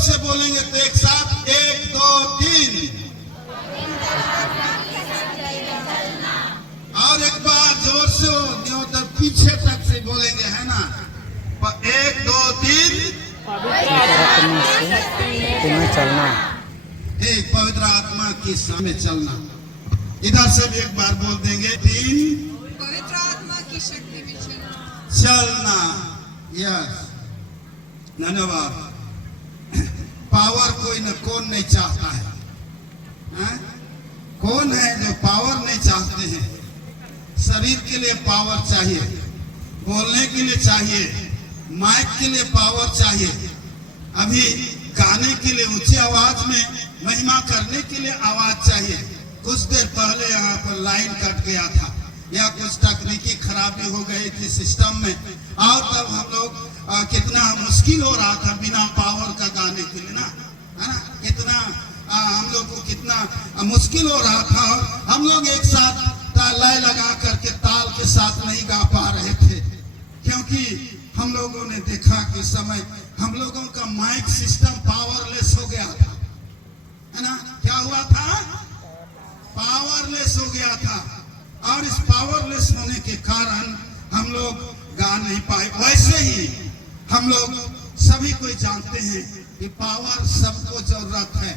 से बोलेंगे तो एक साथ 1 2 3। और एक बार जोर से उधर पीछे तक से बोलेंगे, है ना? 1 2 3। तुम्हें चलना, एक पवित्र आत्मा की सामने चलना। इधर से भी एक बार बोल देंगे 3। पवित्र आत्मा की शक्ति में चलना। यस, धन्यवाद। पावर कोई न कौन नहीं चाहता है? कौन है जो पावर नहीं चाहते हैं? शरीर के लिए पावर चाहिए, बोलने के लिए चाहिए, माइक के लिए पावर चाहिए, अभी गाने के लिए ऊंची आवाज में महिमा करने के लिए आवाज चाहिए। कुछ देर पहले यहाँ पर लाइन कट गया था या कुछ तकनीकी खराबी हो गई थी सिस्टम में, और तब हम लोग कितना मुश्किल हो रहा था बिना पावर का गाने के लिए, ना, है ना? कितना हम लोग को कितना मुश्किल हो रहा था। हम लोग एक साथ लय लगा करके ताल के साथ नहीं गा पा रहे थे, क्योंकि हम लोगों ने देखा कि समय हम लोगों का माइक सिस्टम पावरलेस हो गया था, है ना? क्या हुआ था? पावरलेस हो गया था, और इस पावरलेस होने के कारण हम लोग गा नहीं पाए। वैसे ही हम लोग सभी कोई जानते हैं कि पावर सबको जरूरत है,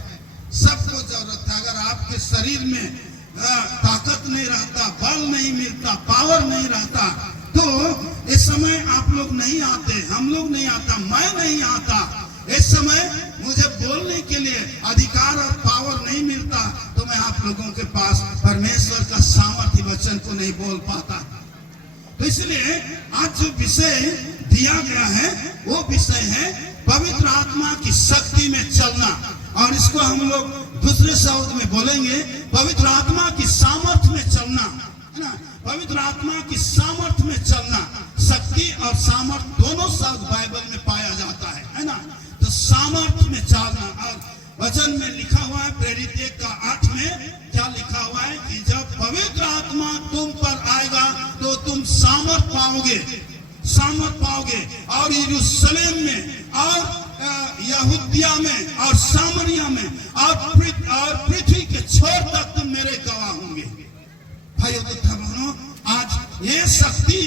सबको जरूरत है। अगर आपके शरीर में ताकत नहीं रहता, बल नहीं मिलता, पावर नहीं रहता, तो इस समय आप लोग नहीं आते, हम लोग नहीं आता, मैं नहीं आता। इस समय मुझे बोलने के लिए अधिकार और पावर नहीं मिलता, तो मैं आप लोगों के पास परमेश्वर का सामर्थ्य वचन को नहीं बोल पाता। तो इसलिए आज जो विषय दिया गया है वो विषय है पवित्र आत्मा की शक्ति में चलना, और इसको हम लोग दूसरे शब्द में बोलेंगे पवित्र आत्मा की सामर्थ्य में चलना, है ना? पवित्र आत्मा की सामर्थ्य में चलना। शक्ति और सामर्थ्य दोनों शब्द बाइबल में पाया जाता है ना? तो सामर्थ्य में चलना, और वचन में लिखा हुआ है प्रेरित 1:8 में क्या लिखा हुआ है कि जब पवित्र आत्मा तुम पर आएगा तो तुम सामर्थ पाओगे, सामर्थ पाओगे, और यरूशलेम में और यहूदिया में और सामरिया में और पृथ्वी के छोर तक तुम मेरे गवाह होंगे। भाइयों बहनों, आज ये शक्ति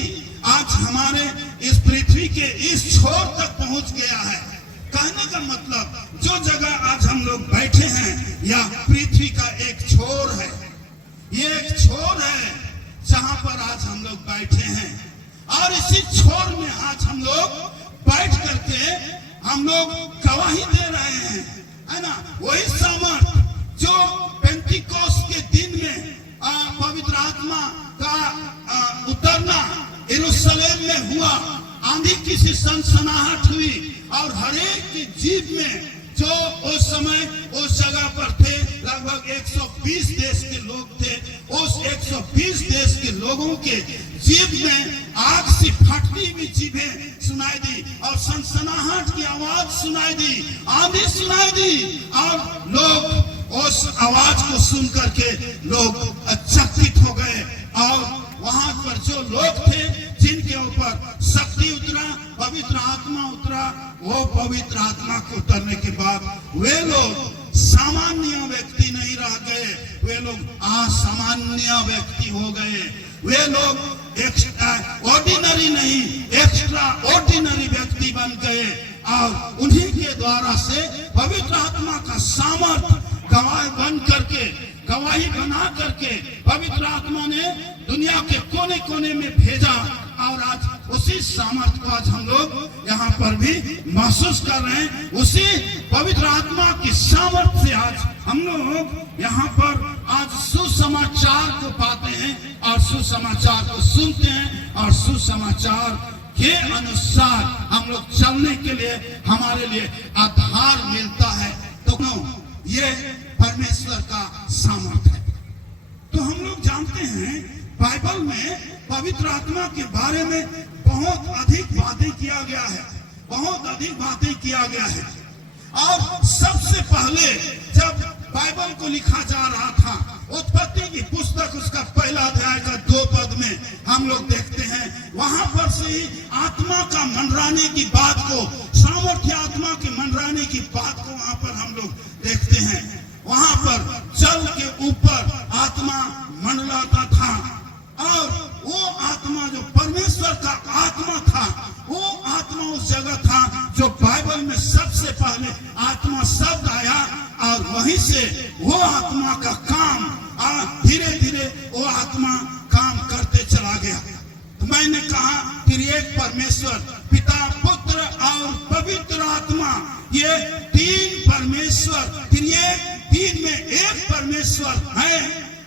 आज हमारे इस पृथ्वी के इस छोर तक पहुंच गया है। कहने का मतलब जो जगह आज हम लोग बैठे हैं या पृथ्वी का एक छोर है, ये एक छोर है जहां पर आज हम लोग बैठे हैं, और इसी छोर में आज हम लोग बैठ करके हम लोग गवाही दे रहे हैं, है ना? वही सामर्थ जो पेंटिकोस्ट के दिन में पवित्र आत्मा का उतरना यरूशलेम में हुआ, आंधी की सी सनसनाहट हुई, और हरेक की जीव में जो उस समय उस जगह पर थे लगभग 120 देश के लोग थे, उस 120 देश के लोगों के जीव में आग से फटती हुई जीभें सुनाई दी, और सनसनाहट की आवाज सुनाई दी, आंधी सुनाई दी, और लोग उस आवाज को सुन करके लोग चकित हो गए। और वहां पर जो लोग थे जिनके ऊपर शक्ति उतरा, पवित्र आत्मा उतरा, वो पवित्र आत्मा को उतरने के बाद वे लोग सामान्य व्यक्ति नहीं रह गए, वे लोग असामान्य व्यक्ति हो गए। वे लोग ऑर्डिनरी नहीं, एक्स्ट्रा ऑर्डिनरी व्यक्ति बन गए, और उन्हीं के द्वारा से पवित्र आत्मा का सामर्थ गवाह बन करके, गवाही बना करके पवित्र आत्मा ने दुनिया के कोने कोने में भेजा, और आज उसी सामर्थ को आज हम लोग यहाँ पर भी महसूस कर रहे हैं। उसी पवित्र आत्मा की सामर्थ से आज हम लोग यहाँ पर आज सुसमाचार को पाते हैं, और सुसमाचार को सुनते हैं, और सुसमाचार के अनुसार हम लोग चलने के लिए हमारे लिए आधार मिलता है। तो ये परमेश्वर का सामर्थ है। तो हम लोग जानते हैं बाइबल में पवित्र आत्मा के बारे में बहुत अधिक बातें किया गया है, बहुत अधिक बातें किया गया है। और सबसे पहले जब बाइबल को लिखा जा रहा था, उत्पत्ति की पुस्तक उसका पहला अध्याय का 2 पद में हम लोग देखते हैं, वहां पर से ही आत्मा का मंडराने की बात को, सामर्थ्य आत्मा के मंडराने की बात को वहां पर हम लोग देखते हैं। वहां पर जल के ऊपर आत्मा मंडलाता था, और वो आत्मा जो परमेश्वर का आत्मा था, वो आत्मा उस जगह था जो बाइबल में सबसे पहले आत्मा शब्द आया, और वहीं से वो आत्मा का काम धीरे धीरे वो आत्मा काम करते चला गया। तो मैंने कहा त्रिएक परमेश्वर पिता, पुत्र और पवित्र आत्मा, ये तीन परमेश्वर, त्रिएक, तीन में एक परमेश्वर है,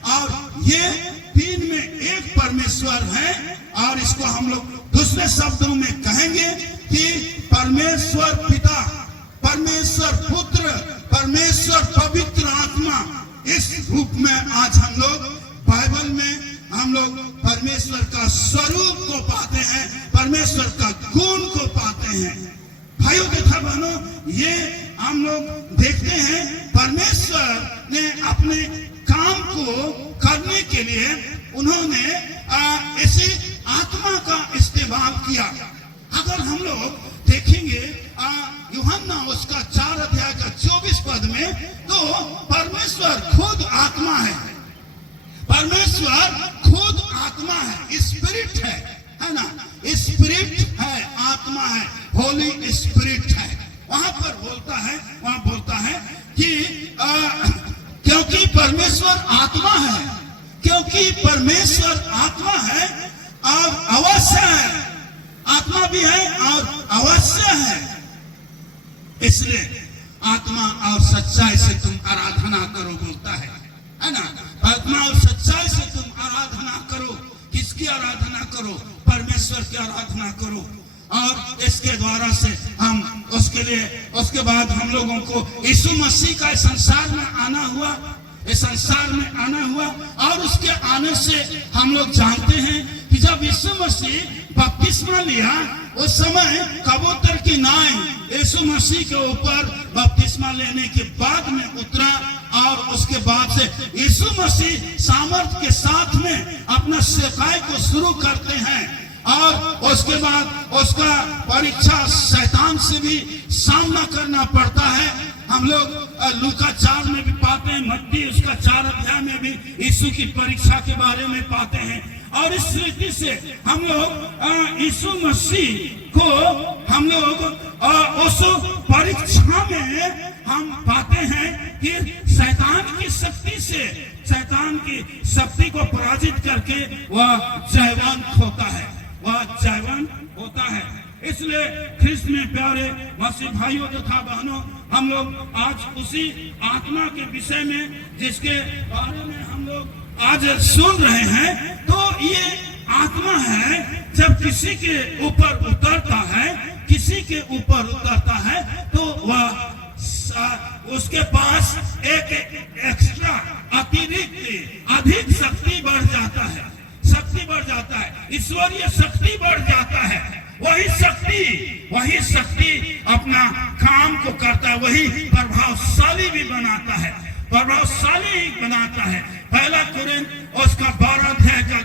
और ये तीन में एक परमेश्वर है। और इसको हम लोग दूसरे शब्दों में कहेंगे कि परमेश्वर पिता, परमेश्वर पुत्र, परमेश्वर पवित्र आत्मा। इस रूप में आज हम लोग बाइबल में हम लोग परमेश्वर का स्वरूप को पाते हैं, परमेश्वर का गुण को पाते हैं। भाइयों तथा बहनों, ये हम लोग देखते हैं परमेश्वर ने अपने काम को करने के लिए उन्होंने ऐसी आत्मा का इस्तेमाल किया। अगर हम लोग देखेंगे यूहन्ना उसका 4 अध्याय का 24 पद में, तो परमेश्वर खुद आत्मा है, परमेश्वर खुद आत्मा है, स्पिरिट है ना, स्पिरिट है, आत्मा है, होली स्पिरिट है। वहां पर बोलता है, वहां बोलता है कि क्योंकि परमेश्वर आत्मा है, क्योंकि परमेश्वर आत्मा है और अवश्य है, आत्मा भी है और अवश्य है, इसलिए आत्मा और सच्चाई से तुम आराधना करो, बोलता है ना। आत्मा और सच्चाई से तुम आराधना करो। किसकी आराधना करो? परमेश्वर की आराधना करो। और इसके द्वारा से हम उसके लिए, उसके बाद हम लोगों को यीशु मसीह का संसार में आना हुआ, इस संसार में आना हुआ, और उसके आने से हम लोग जानते हैं कि जब यीशु मसीह बपतिस्मा लिया, उस समय कबूतर की नाई यीशु मसीह के ऊपर बपतिस्मा लेने के बाद में उतरा, और उसके बाद से यीशु मसीह सामर्थ के साथ में अपना सेवकाई को शुरू करते हैं, और उसके बाद उसका परीक्षा शैतान से भी सामना करना पड़ता है। हम लोग लूका 4 में भी पाते हैं, मत्ती उसका 4 अध्याय में भी यीशु की परीक्षा के बारे में पाते हैं। और इस रीति से हम लोग यीशु मसीह को हम लोग उस परीक्षा में हम पाते हैं कि शैतान की शक्ति से, शैतान की शक्ति को पराजित करके वह जयवान होता है, वह जयवान होता है। इसलिए ख्रिस्त में प्यारे मसीह भाइयों तथा बहनों, हम लोग आज उसी आत्मा के विषय में, जिसके बारे में हम लोग आज सुन रहे हैं, तो ये आत्मा है, जब किसी के ऊपर उतरता है, किसी के ऊपर उतरता है, तो वह उसके पास एक एक्स्ट्रा, अतिरिक्त, अधिक शक्ति बढ़ जाता है, शक्ति बढ़ जाता है, ईश्वरीय शक्ति बढ़ जाता है। वही शक्ति अपना काम को करता है, वही प्रभावशाली भी बनाता है, प्रभावशाली बनाता है। पहला कुरिन्थ उसका 12 अध्याय का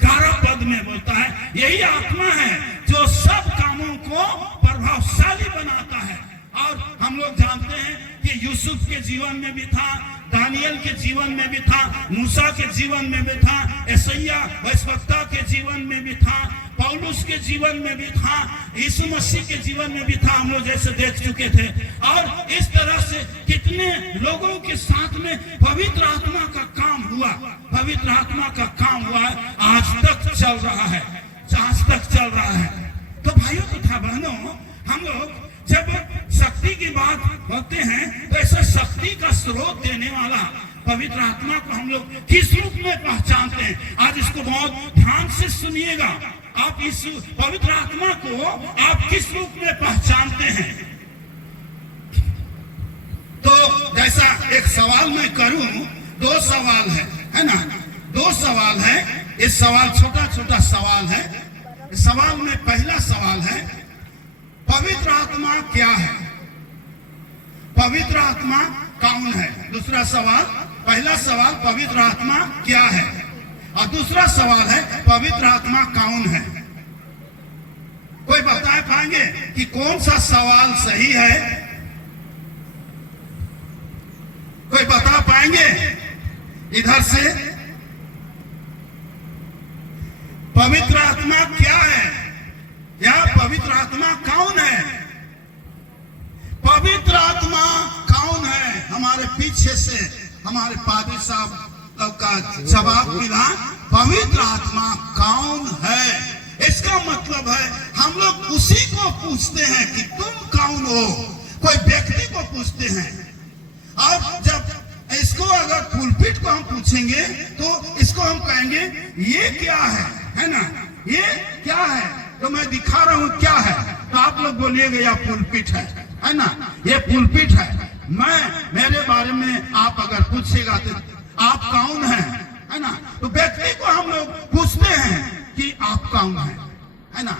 11 पद में बोलता है, यही आत्मा है जो सब कामों को प्रभावशाली बनाता है। और हम लोग जानते हैं कि यूसुफ के जीवन में भी था, दानियल के जीवन में भी था, मूसा के जीवन में भी था, यशायाह भविष्यवक्ता के जीवन में भी था, पौलुस के जीवन में भी था, यीशु मसीह के जीवन में भी था, हम लोग जैसे देख चुके थे। और इस तरह से कितने लोगों के साथ में पवित्र आत्मा का काम हुआ, पवित्र आत्मा का काम हुआ है, आज तक चल रहा है, आज तक चल रहा है। तो भाइयों तथा बहनों, हम लोग जब शक्ति की बात होते हैं, तो ऐसा शक्ति का स्रोत देने वाला पवित्र आत्मा को हम लोग किस रूप में पहचानते हैं? आज इसको बहुत ध्यान से सुनिएगा। आप इस पवित्र आत्मा को आप किस रूप में पहचानते हैं? तो जैसा एक सवाल मैं करूं, 2 सवाल है ना, 2 सवाल है। इस सवाल छोटा छोटा सवाल है। इस सवाल में पहला सवाल है, पवित्र आत्मा क्या है? पवित्र आत्मा कौन है? दूसरा सवाल, पहला सवाल पवित्र आत्मा क्या है, और दूसरा सवाल है पवित्र आत्मा कौन है? कोई बता पाएंगे कि कौन सा सवाल सही है? कोई बता पाएंगे इधर से? पवित्र आत्मा क्या है या पवित्र आत्मा कौन है? पवित्र आत्मा कौन है? हमारे पीछे से हमारे पादरी साहब का जवाब मिला, पवित्र आत्मा कौन है? इसका मतलब है हम लोग उसी को पूछते हैं कि तुम कौन हो। कोई व्यक्ति को पूछते हैं, और जब इसको अगर पुलपिट को हम पूछेंगे तो इसको हम कहेंगे ये क्या है ना? ये क्या है? तो मैं दिखा रहा हूं क्या है, तो आप लोग बोलिएगा यह पुलपिट है ना? ये पुलपिट है। मेरे बारे में आप अगर पूछेगा तो आप कौन है ना? तो व्यक्ति को हम लोग पूछते हैं कि आप कौन है ना?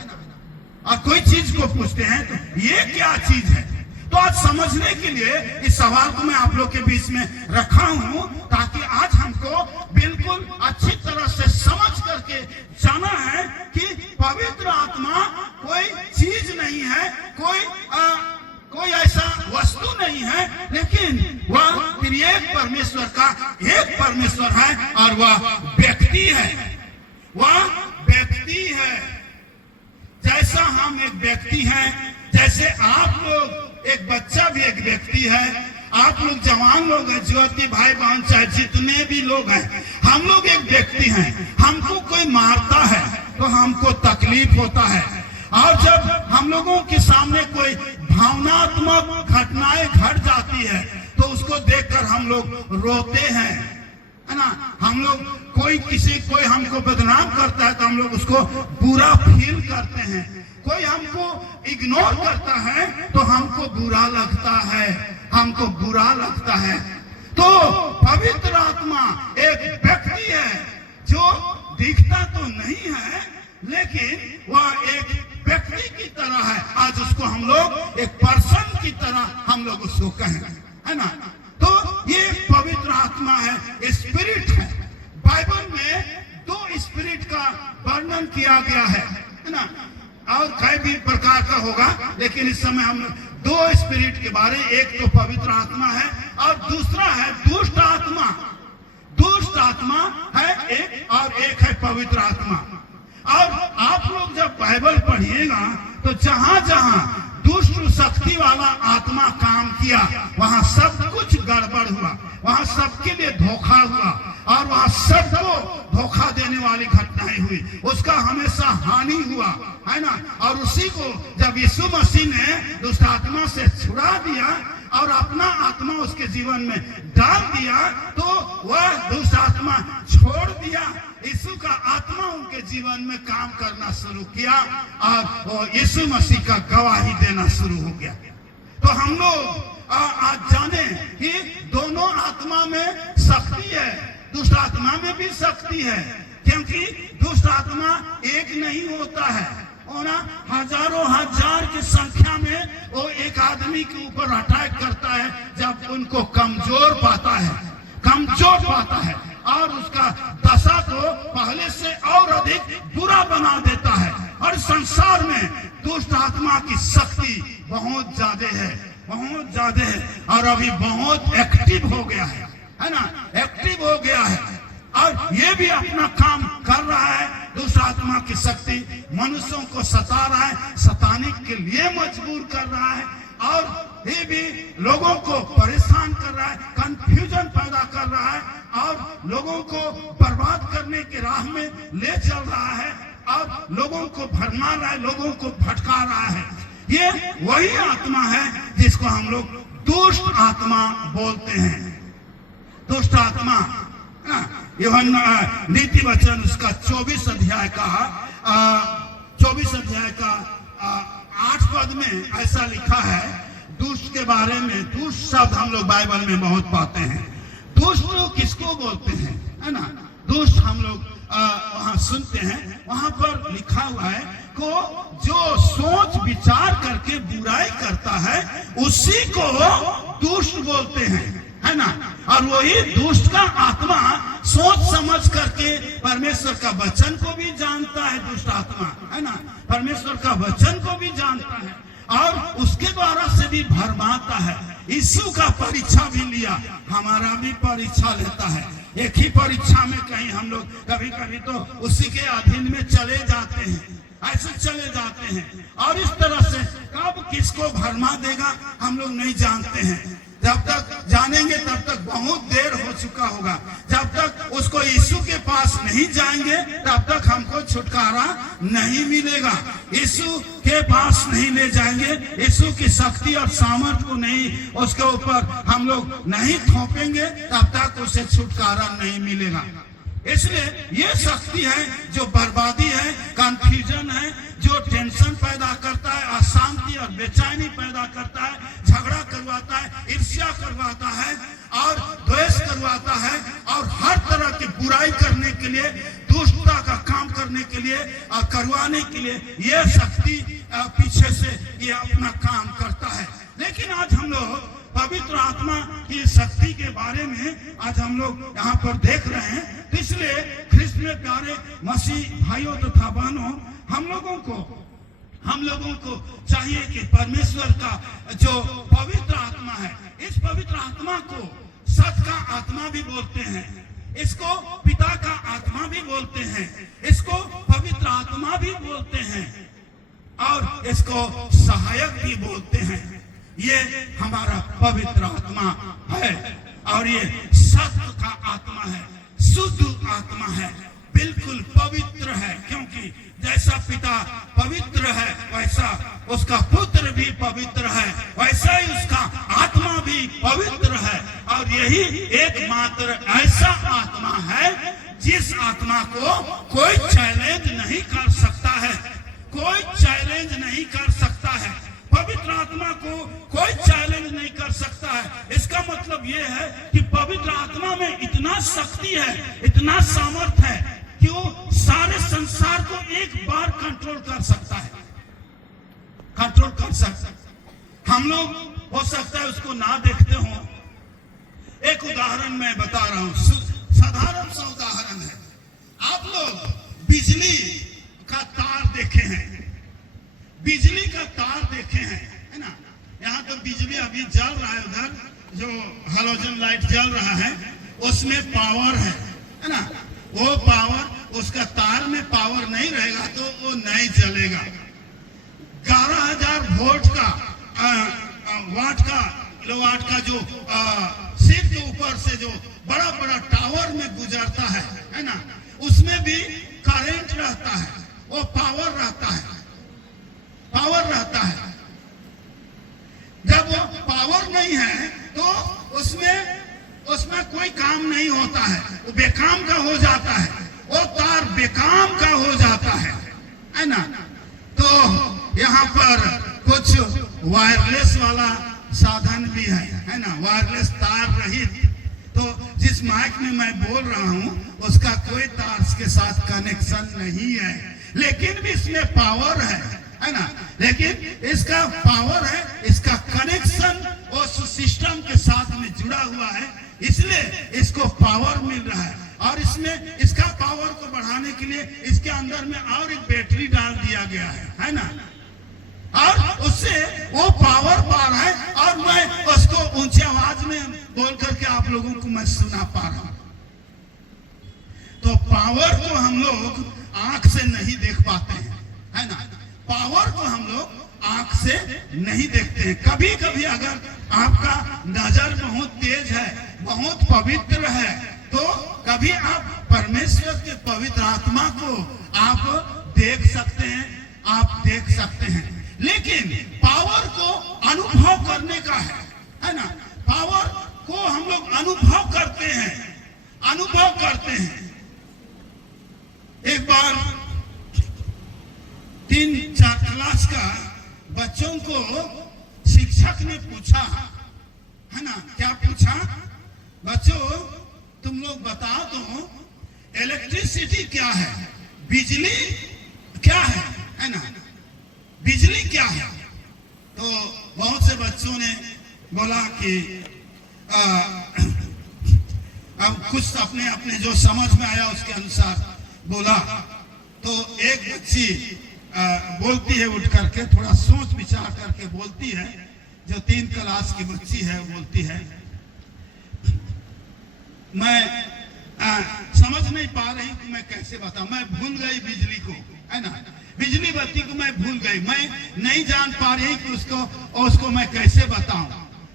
और कोई चीज को पूछते हैं तो ये क्या चीज है? तो आज समझने के लिए इस सवाल को मैं आप लोग के बीच में रखा हूं, ताकि आज हमको बिल्कुल अच्छी तरह से समझ करके जाना है कि पवित्र आत्मा कोई चीज नहीं है, कोई ऐसा वस्तु नहीं है, लेकिन वह त्रिएक परमेश्वर का एक परमेश्वर है और वह व्यक्ति है। वह व्यक्ति है। जैसा हम एक व्यक्ति हैं, जैसे आप लोग, एक बच्चा भी एक व्यक्ति है, आप लोग जवान लोग हैं, ज्योति भाई बहन चाहे जितने भी लोग हैं, हम लोग एक व्यक्ति हैं। हमको कोई मारता है तो हमको तकलीफ होता है, और जब हम लोगों के सामने कोई भावनात्मक घटनाएं घट जाती है तो उसको देखकर हम लोग रोते हैं, है ना? हम लोग कोई हमको बदनाम करता है तो हम लोग उसको बुरा फील करते हैं। कोई हमको इग्नोर करता है तो हमको बुरा लगता है। तो पवित्र आत्मा एक व्यक्ति है जो दिखता तो नहीं है, लेकिन वह एक व्यक्ति की तरह है। आज उसको हम लोग एक पर्सन की तरह हम लोग उसको कहें, है ना? तो ये पवित्र आत्मा है, स्पिरिट है। बाइबल में 2 स्पिरिट का वर्णन किया गया है ना? और कई भी प्रकार का होगा, लेकिन इस समय हम 2 स्पिरिट के बारे, एक तो पवित्र आत्मा है और दूसरा है दुष्ट आत्मा। दुष्ट आत्मा है एक, और एक है पवित्र आत्मा। और आप लोग जब बाइबल पढ़िएगा तो जहां जहां दुष्ट शक्ति वाला आत्मा काम किया, वहां सब कुछ गड़बड़ हुआ, वहां सबके लिए धोखा हुआ, और वहां सबको धोखा देने वाली घटनाएं हुई, उसका हमेशा हानि हुआ, है ना? और उसी को जब यीशु मसीह ने दुष्ट आत्मा से छुड़ा दिया और अपना आत्मा उसके जीवन में डाल दिया, तो वह दुष्ट आत्मा छोड़ दिया। यीशु का आत्मा उनके जीवन में काम करना शुरू किया और वो यीशु मसीह का गवाही देना शुरू हो गया। तो हम लोग आज जाने कि दोनों आत्मा में शक्ति है, दुष्ट आत्मा में भी शक्ति है, क्योंकि दुष्ट आत्मा एक नहीं होता है, और हजारों हजार की संख्या में वो एक आदमी के ऊपर अटैक करता है जब उनको कमजोर पाता है और उसका दशा को पहले से और अधिक बुरा बना देता है। और संसार में दुष्ट आत्मा की शक्ति बहुत ज्यादा है और अभी बहुत एक्टिव हो गया है ना? एक्टिव हो गया है और ये भी अपना काम कर रहा है। दुष्ट आत्मा की शक्ति मनुष्यों को सता रहा है, सताने के लिए मजबूर कर रहा है, और ये भी लोगों को परेशान कर रहा है, कंफ्यूजन पैदा कर रहा है, और लोगों को बर्बाद करने के राह में ले चल रहा है, और लोगों को भरमा रहा है, लोगों को भटका रहा है। ये वही आत्मा है जिसको हम लोग दुष्ट आत्मा बोलते हैं। दुष्ट आत्मा यूहन्ना नीति वचन उसका 24 अध्याय का 8 पद में ऐसा लिखा है दुष्ट के बारे में। दुष्ट शब्द हम लोग बाइबल में बहुत पाते हैं। दुष्ट लोग किसको बोलते हैं, है ना? दुष्ट हम लोग वहां सुनते हैं, वहां पर लिखा हुआ है को जो सोच विचार करके बुराई करता है उसी को दुष्ट बोलते हैं, है ना? और वही दुष्ट का आत्मा सोच समझ करके परमेश्वर का वचन को भी जानता है दुष्ट आत्मा, है ना, परमेश्वर का वचन को भी जानता है और उसके द्वारा से भी भरमाता है। यीशु का परीक्षा भी लिया, हमारा भी परीक्षा लेता है। एक ही परीक्षा में कहीं हम लोग कभी कभी तो उसी के अधीन में चले जाते हैं, ऐसे चले जाते हैं और इस तरह से कब किसको भरमा देगा हम लोग नहीं जानते हैं। जब तक जानेंगे तब तक बहुत देर हो चुका होगा। जब तक उसको यीशु के पास नहीं जाएंगे तब तक हमको छुटकारा नहीं मिलेगा। यीशु के पास नहीं ले जाएंगे, यीशु की शक्ति और सामर्थ को नहीं उसके ऊपर हम लोग नहीं थोपेंगे तब तक उसे छुटकारा नहीं मिलेगा। इसलिए ये शक्ति है जो बर्बादी है, कंफ्यूजन है, जो टेंशन पैदा करता है, अशांति और बेचैनी पैदा करता है, झगड़ा करवाता है, ईर्ष्या करवाता है और द्वेष करवाता है और हर तरह की बुराई करने के लिए, दुष्टता का काम करने के लिए और करवाने के लिए ये शक्ति पीछे से ये अपना काम करता है। लेकिन आज हम लोग पवित्र आत्मा की शक्ति के बारे में आज हम लोग यहाँ पर देख रहे हैं। तो इसलिए ख्रिस्त में प्यारे मसीह भाइयों तथा बहनों, हम लोगों को चाहिए कि परमेश्वर का जो पवित्र आत्मा है, इस पवित्र आत्मा को सत्य का आत्मा भी बोलते हैं, इसको पिता का आत्मा भी बोलते हैं, इसको पवित्र आत्मा भी बोलते हैं और इसको सहायक भी बोलते हैं। ये हमारा पवित्र आत्मा है और ये सत्य का आत्मा है, शुद्ध आत्मा है, बिल्कुल पवित्र है। क्योंकि जैसा पिता पवित्र है वैसा उसका पुत्र भी पवित्र है, वैसा ही उसका आत्मा भी पवित्र है। और यही एकमात्र ऐसा आत्मा है जिस आत्मा को कोई चैलेंज नहीं कर सकता है, कोई चैलेंज नहीं कर सकता है। पवित्र आत्मा को कोई चैलेंज नहीं कर सकता है। इसका मतलब यह है कि पवित्र आत्मा में इतना शक्ति है, इतना सामर्थ्य है कि वो सारे संसार को एक बार कंट्रोल कर सकता है, कंट्रोल कर सकता है। हम लोग हो सकता है उसको ना देखते हो। एक उदाहरण मैं बता रहा हूं, साधारण सा उदाहरण है। आप लोग बिजली का तार देखे हैं, बिजली का तार देखे हैं, है ना। यहाँ तो बिजली अभी जल रहा है, उधर जो हैलोजन लाइट जल रहा है उसमें पावर है ना। वो पावर, उसका तार में पावर नहीं रहेगा तो वो नहीं जलेगा। 11,000 वोल्ट का वाट का किलोवाट का जो सिर के ऊपर से जो बड़ा बड़ा टावर में गुजरता है ना, उसमें भी करंट रहता है, वो पावर रहता है, पावर रहता है। जब वो पावर नहीं है तो उसमें कोई काम नहीं होता है, वो बेकाम का हो जाता है, वो तार बेकाम का हो जाता है ना। तो यहाँ पर कुछ वायरलेस वाला साधन भी है ना, वायरलेस तार रहित। तो जिस माइक में मैं बोल रहा हूँ उसका कोई तार के साथ कनेक्शन नहीं है, लेकिन भी इसमें पावर है ना। लेकिन इसका पावर है, इसका कनेक्शन उस सिस्टम के साथ में जुड़ा हुआ है, इसलिए इसको पावर मिल रहा है। और इसमें इसका पावर को बढ़ाने के लिए इसके अंदर में और एक बैटरी डाल दिया गया है ना। और उससे वो पावर पा रहा है और मैं उसको ऊंची आवाज में बोल करके आप लोगों को मैं सुना पा रहा हूं। तो पावर को हम लोग आंख से नहीं देख पाते हैं, है ना। पावर को हम लोग आंख से नहीं देखते हैं। कभी कभी अगर आपका नजर बहुत तेज है, बहुत पवित्र है, तो कभी आप परमेश्वर के पवित्र आत्मा को आप देख सकते हैं, आप देख सकते हैं। लेकिन पावर को अनुभव करने का है ना। पावर को हम लोग अनुभव करते हैं, अनुभव करते हैं। एक बार 3-4 क्लास का बच्चों को शिक्षक ने पूछा, है ना, क्या पूछा, बच्चों तुम लोग बताओ तो इलेक्ट्रिसिटी क्या है, बिजली क्या है ना, बिजली क्या है। तो बहुत से बच्चों ने बोला कि अब कुछ अपने अपने जो समझ में आया उसके अनुसार बोला। तो एक बच्ची बोलती है उठ करके, थोड़ा सोच विचार करके बोलती है, जो 3 क्लास की बच्ची है बोलती है, मैं समझ नहीं पा रही कि मैं कैसे बताऊं, मैं भूल गई बिजली को, है ना, बिजली बत्ती को मैं भूल गई, मैं नहीं जान पा रही कि उसको मैं कैसे बताऊं,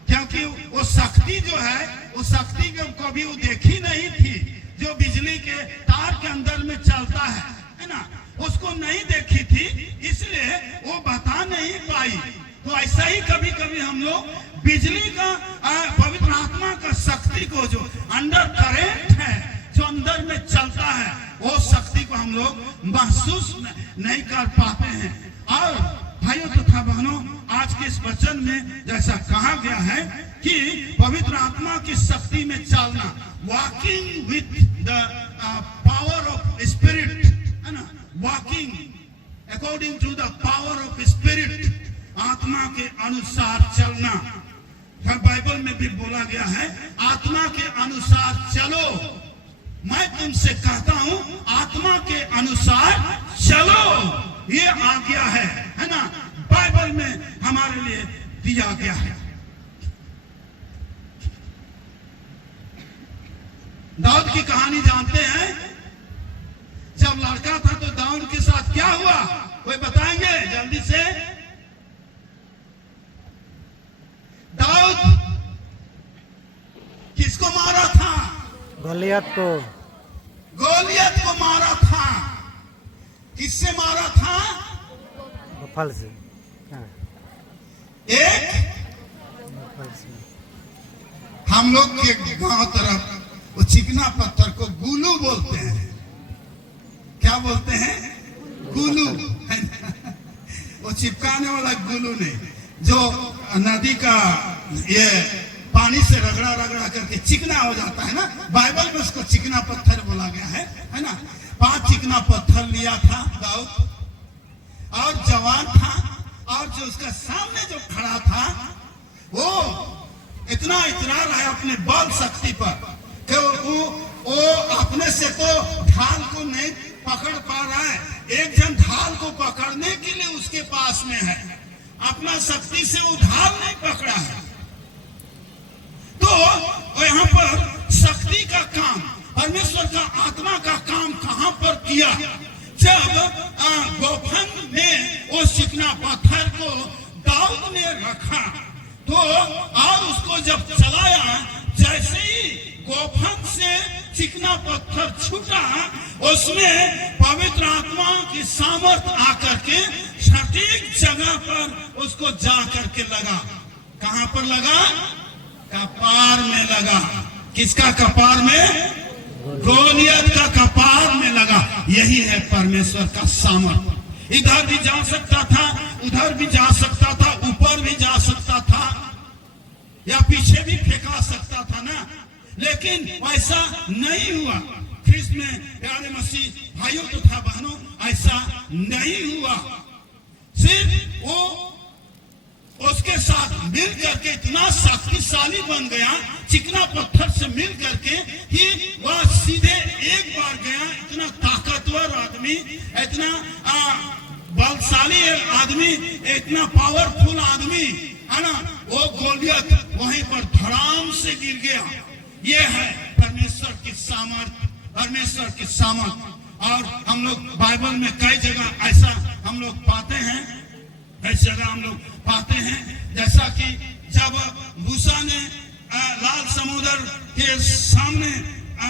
क्योंकि वो शक्ति जो है, वो शक्ति को कभी वो देखी नहीं थी, जो बिजली के तार के अंदर में चलता है ना, उसको नहीं देखी थी, इसलिए वो बता नहीं पाई। तो ऐसा ही कभी कभी हम लोग बिजली का पवित्र आत्मा का शक्ति को, जो अंडर करेंट है, जो अंदर में चलता है, वो शक्ति को हम लोग महसूस नहीं कर पाते हैं। और भाइयों तथा बहनों, आज के इस वचन में जैसा कहा गया है कि पवित्र आत्मा की शक्ति में चलना, walking with the power of spirit, है ना, walking according to the power of spirit, आत्मा के अनुसार चलना। बाइबल में भी बोला गया है, आत्मा के अनुसार चलो। मैं तुमसे कहता हूं, आत्मा के अनुसार चलो, ये आज्ञा है ना, बाइबल में हमारे लिए दिया गया है। दाऊद की कहानी जानते हैं, जब लड़का था तो दाऊद के साथ क्या हुआ, कोई बताएंगे जल्दी से? दाऊद किसको मारा था? गोलियत को। गोलियत को मारा था। किससे मारा था? बफल से। एक बफल से। हम लोग के गांव तरफ वो चिकना पत्थर को गुलू बोलते हैं। क्या बोलते हैं? गुलू। वो चिपकाने वाला गुलू नहीं, जो नदी का ये पानी से रगड़ा रगड़ा करके चिकना हो जाता है ना, बाइबल में उसको चिकना पत्थर बोला गया है ना। 5 चिकना पत्थर लिया था दाऊद, और जवान था, और जो उसका सामने जो खड़ा था वो इतना इतरा रहा है अपने बल शक्ति पर कि वो अपने से तो ढाल को नहीं पकड़ पा रहा है। एक जन ढाल को पकड़ने के लिए उसके पास में है, अपना शक्ति से वो ढाल नहीं पकड़ा है। तो यहाँ पर शक्ति का काम, परमेश्वर का आत्मा का काम कहां पर किया? जब गोफन में वो चिकना पत्थर को दाऊद ने रखा, तो और उसको जब चलाया, जैसे ही गोफन से चिकना पत्थर छूटा, उसमें पवित्र आत्मा की सामर्थ आकर के सटीक जगह पर उसको जा करके लगा। कहां पर लगा? कपार में लगा। किसका कपार में? गोलियत का कपार में लगा। यही है परमेश्वर का सामर्थ। इधर भी जा सकता था, उधर भी जा सकता था, ऊपर भी जा सकता था, या पीछे भी फेंका सकता था ना, लेकिन वैसा नहीं हुआ। ख्रिस्त में प्यारे मसीह भाइयों तथा बहनों, ऐसा नहीं हुआ। सिर्फ वो उसके साथ मिल करके इतना शक्तिशाली बन गया, चिकना पत्थर से मिल करके, कि वह सीधे एक बार गया। इतना ताकतवर आदमी, इतना बलशाली आदमी, इतना पावरफुल आदमी, है ना, वो गोलियत वहीं पर धड़ाम से गिर गया। ये है परमेश्वर की सामर्थ, परमेश्वर की सामर्थ। और हम लोग बाइबल में कई जगह ऐसा हम लोग पाते हैं, इस जगह हम लोग पाते हैं, जैसा कि जब मूसा ने लाल समुद्र के सामने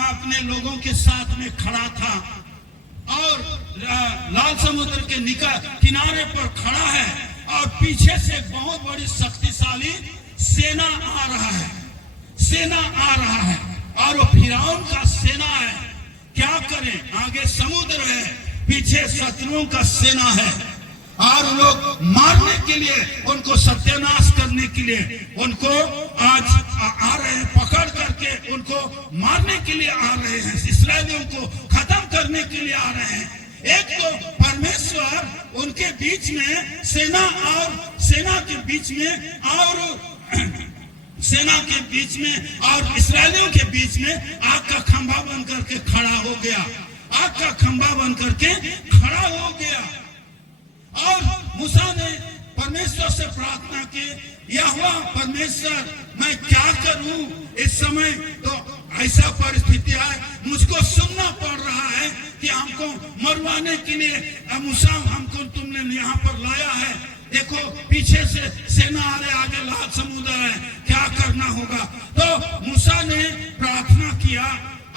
अपने लोगों के साथ में खड़ा था, और लाल समुद्र के किनारे पर खड़ा है, और पीछे से बहुत बड़ी शक्तिशाली सेना आ रहा है, सेना आ रहा है, और वो फिरौन का सेना है। क्या करें? आगे समुद्र है, पीछे शत्रुओं का सेना है, और लोग मारने के लिए, उनको सत्यानाश करने के लिए उनको आज आ रहे हैं, पकड़ करके उनको मारने के लिए आ रहे हैं, इस्राएलियों को खत्म करने के लिए आ रहे हैं। एक तो परमेश्वर उनके बीच में, सेना और सेना के बीच में, और सेना के बीच में और इस्राएलियों के बीच में आग का खंभा बन करके खड़ा हो गया। आग का खंभा बन करके खड़ा हो गया। और मूसा ने परमेश्वर से प्रार्थना की, यहोवा परमेश्वर, मैं क्या करूं? इस समय तो ऐसा परिस्थिति है, मुझको सुनना पड़ रहा है कि हमको मरवाने के लिए मूसा हमको तुमने यहाँ पर लाया है। देखो पीछे से सेना आ रहे, आगे लाल समुद्र है, क्या करना होगा? तो मूसा ने प्रार्थना किया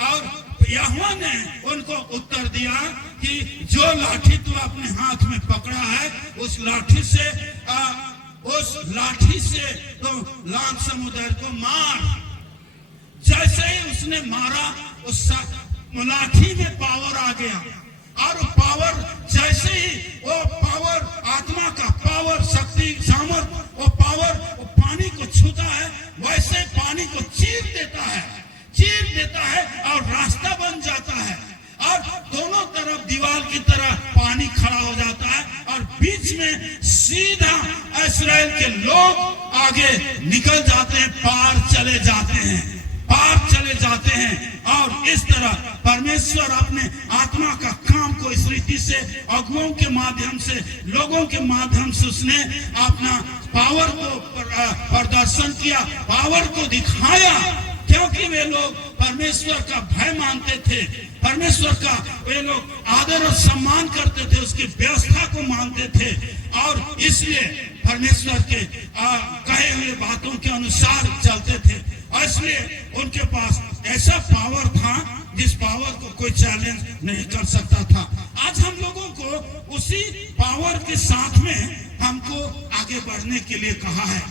और यहोवा ने उनको उत्तर दिया कि जो लाठी तू अपने हाथ में पकड़ा है उस लाठी से तो लाल समुद्र को मार। जैसे ही उसने मारा, उस लाठी में पावर आ गया और पावर जैसे ही वो पावर, आत्मा का पावर, शक्ति, सामर्थ, वो पावर वो पानी को छूता है, वैसे पानी को चीर देता है और रास्ता बन जाता है और दोनों तरफ दीवार की तरह पानी खड़ा हो जाता है और बीच में सीधा इस्राएल के लोग आगे निकल जाते हैं, पार चले जाते हैं। और इस तरह परमेश्वर अपने आत्मा का काम को इस रीति से अगुओं के माध्यम से, लोगों के माध्यम से उसने अपना पावर को प्रदर्शन किया, पावर को दिखाया, क्योंकि वे लोग परमेश्वर का भय मानते थे, परमेश्वर का वे लोग आदर और सम्मान करते थे, उसकी व्यवस्था को मानते थे और इसलिए परमेश्वर के कहे हुए बातों के अनुसार चलते थे। और इसलिए उनके पास ऐसा पावर था जिस पावर को कोई चैलेंज नहीं कर सकता था। आज हम लोगों को उसी पावर के साथ में हमको आगे बढ़ने के लिए कहा है।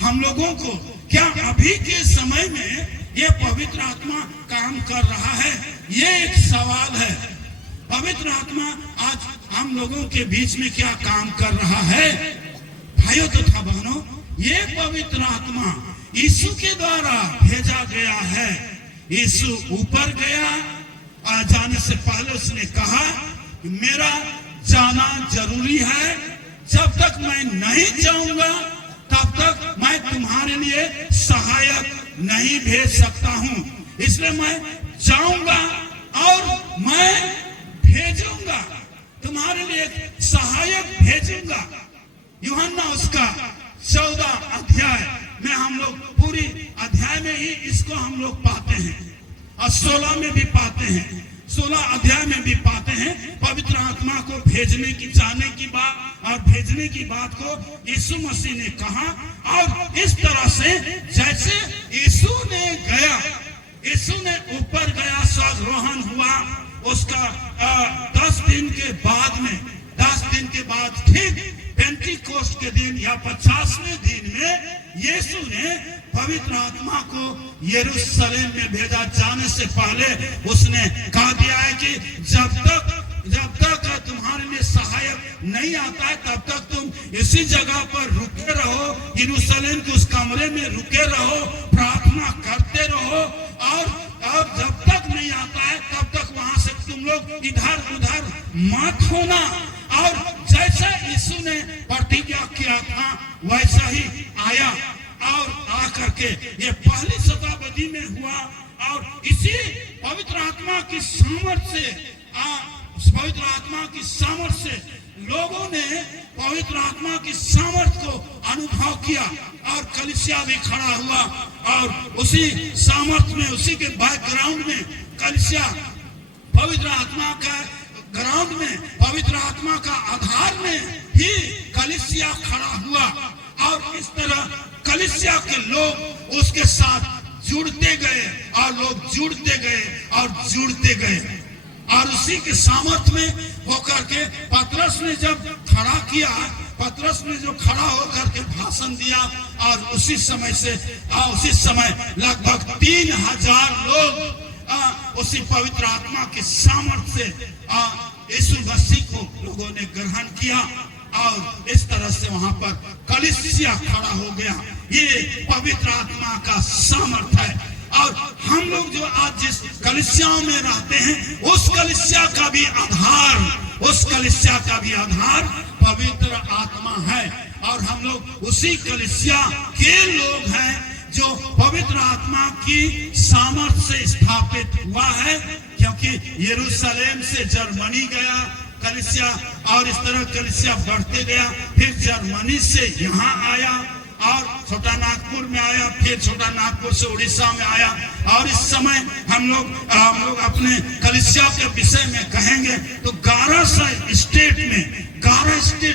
हम लोगों को क्या अभी के समय में ये पवित्र आत्मा काम कर रहा है? ये एक सवाल है। पवित्र आत्मा आज हम लोगों के बीच में क्या काम कर रहा है? भाइयों तथा बहनों, ये पवित्र आत्मा यीशु के द्वारा भेजा गया है। यीशु ऊपर गया, जाने से पहले उसने कहा कि मेरा जाना जरूरी है, जब तक मैं नहीं जाऊंगा तब तक मैं तुम्हारे लिए सहायक नहीं भेज सकता हूं। इसलिए मैं जाऊंगा और मैं भेजूंगा, तुम्हारे लिए सहायक भेजूंगा। यूहन्ना उसका 14 अध्याय में हम लोग पूरी अध्याय में ही इसको हम लोग पाते हैं और 16 में भी पाते हैं, 16 अध्याय में भी पाते हैं। पवित्र आत्मा को भेजने की, जाने की बात और भेजने की बात को यीशु मसीह ने कहा। और इस तरह से जैसे यीशु ने गया, यीशु ने ऊपर गया, स्वर्गारोहण हुआ, उसका 10 दिन के बाद में, 10 दिन के बाद ठीक पेंटिकोस्ट के दिन या 50वें दिन में यीशु ने पवित्र आत्मा को यरूशलेम में भेजा। जाने से पहले उसने कहा दिया है कि जब तक तुम्हारे लिए सहायक नहीं आता है तब तक तुम इसी जगह पर रुके रहो, यरूशलेम के उस कमरे में रुके रहो, प्रार्थना करते रहो और जब तक नहीं आता है तब तक वहां से तुम लोग इधर उधर मत होना। और जैसा यीशु ने प्रतिज्ञा किया था वैसा ही आया और आकर के ये पहली शताब्दी में हुआ। और इसी पवित्र आत्मा की सामर्थ्य से लोगों ने पवित्र आत्मा की सामर्थ्य को अनुभव किया और कलीसिया भी खड़ा हुआ और उसी सामर्थ्य में, उसी के बैकग्राउंड में कलीसिया पवित्र आत्मा का ग्राउंड में, पवित्र आत्मा का आधार में ही कलीसिया खड़ा हुआ। और इस तरह कलीसिया के लोग उसके साथ जुड़ते गए और लोग जुड़ते गए और जुड़ते गए। और उसी के सामर्थ्य में होकर के पतरस ने जब खड़ा किया, पतरस ने जो खड़ा होकर के भाषण दिया और उसी समय लगभग 3000 लोग उसी पवित्र आत्मा के सामर्थ्य से यीशु मसीह को लोगों ने ग्रहण किया और इस तरह से वहां पर कलीसिया खड़ा हो गया। ये पवित्र आत्मा का सामर्थ्य है। और हम लोग जो आज जिस कलीसियाओं में रहते हैं उस कलीसिया का भी आधार पवित्र आत्मा है। और हम लोग उसी कलीसिया के लोग हैं जो पवित्र आत्मा की सामर्थ्य से स्थापित हुआ है, क्योंकि यरूशलेम से जर्मनी गया कलीसिया, और इस तरह कलीसिया बढ़ते गया, फिर जर्मनी से यहाँ आया और छोटा नागपुर में आया, फिर छोटा नागपुर से उड़ीसा में आया, और इस समय हम लोग अपने कलीसिया के विषय में कहेंगे तो 11 स्टेट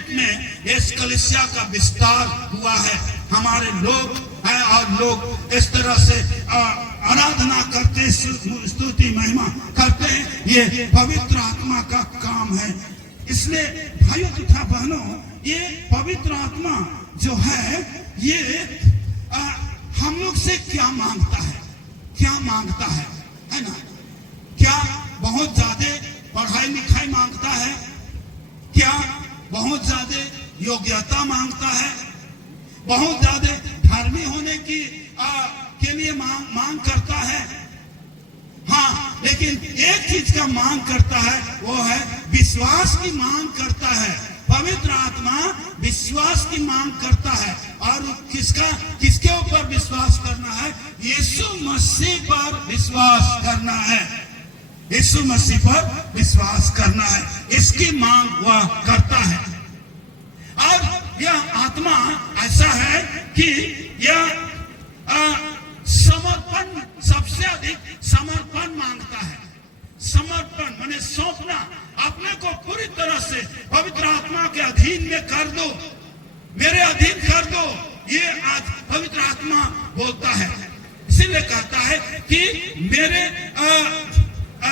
में इस कलीसिया का विस्तार हुआ है। हमारे लोग हैं और लोग इस तरह से आराधना करते, स्तुति महिमा करते हैं। ये पवित्र आत्मा का काम है। इसलिए भाइयों तथा बहनों, ये पवित्र आत्मा जो है ये हम लोग से क्या मांगता है ना? क्या बहुत ज्यादा पढ़ाई लिखाई मांगता है? क्या बहुत ज्यादा योग्यता मांगता है? बहुत ज्यादा धर्मी होने के लिए मांग करता है? हाँ, लेकिन एक चीज का मांग करता है, वो है विश्वास की मांग करता है। पवित्र आत्मा विश्वास की मांग करता है, और किसके ऊपर विश्वास करना है? यीशु मसीह पर विश्वास करना है। यीशु मसीह पर विश्वास करना है, इसकी मांग वह करता है। और यह आत्मा ऐसा है कि यह समर्पण, सबसे अधिक समर्पण मांगता है। समर्पण माने सौंपना, अपने को पूरी तरह से पवित्र आत्मा के अधीन में कर दो, मेरे अधीन कर दो। ये आज पवित्र आत्मा बोलता है। इसीलिए कहता है कि मेरे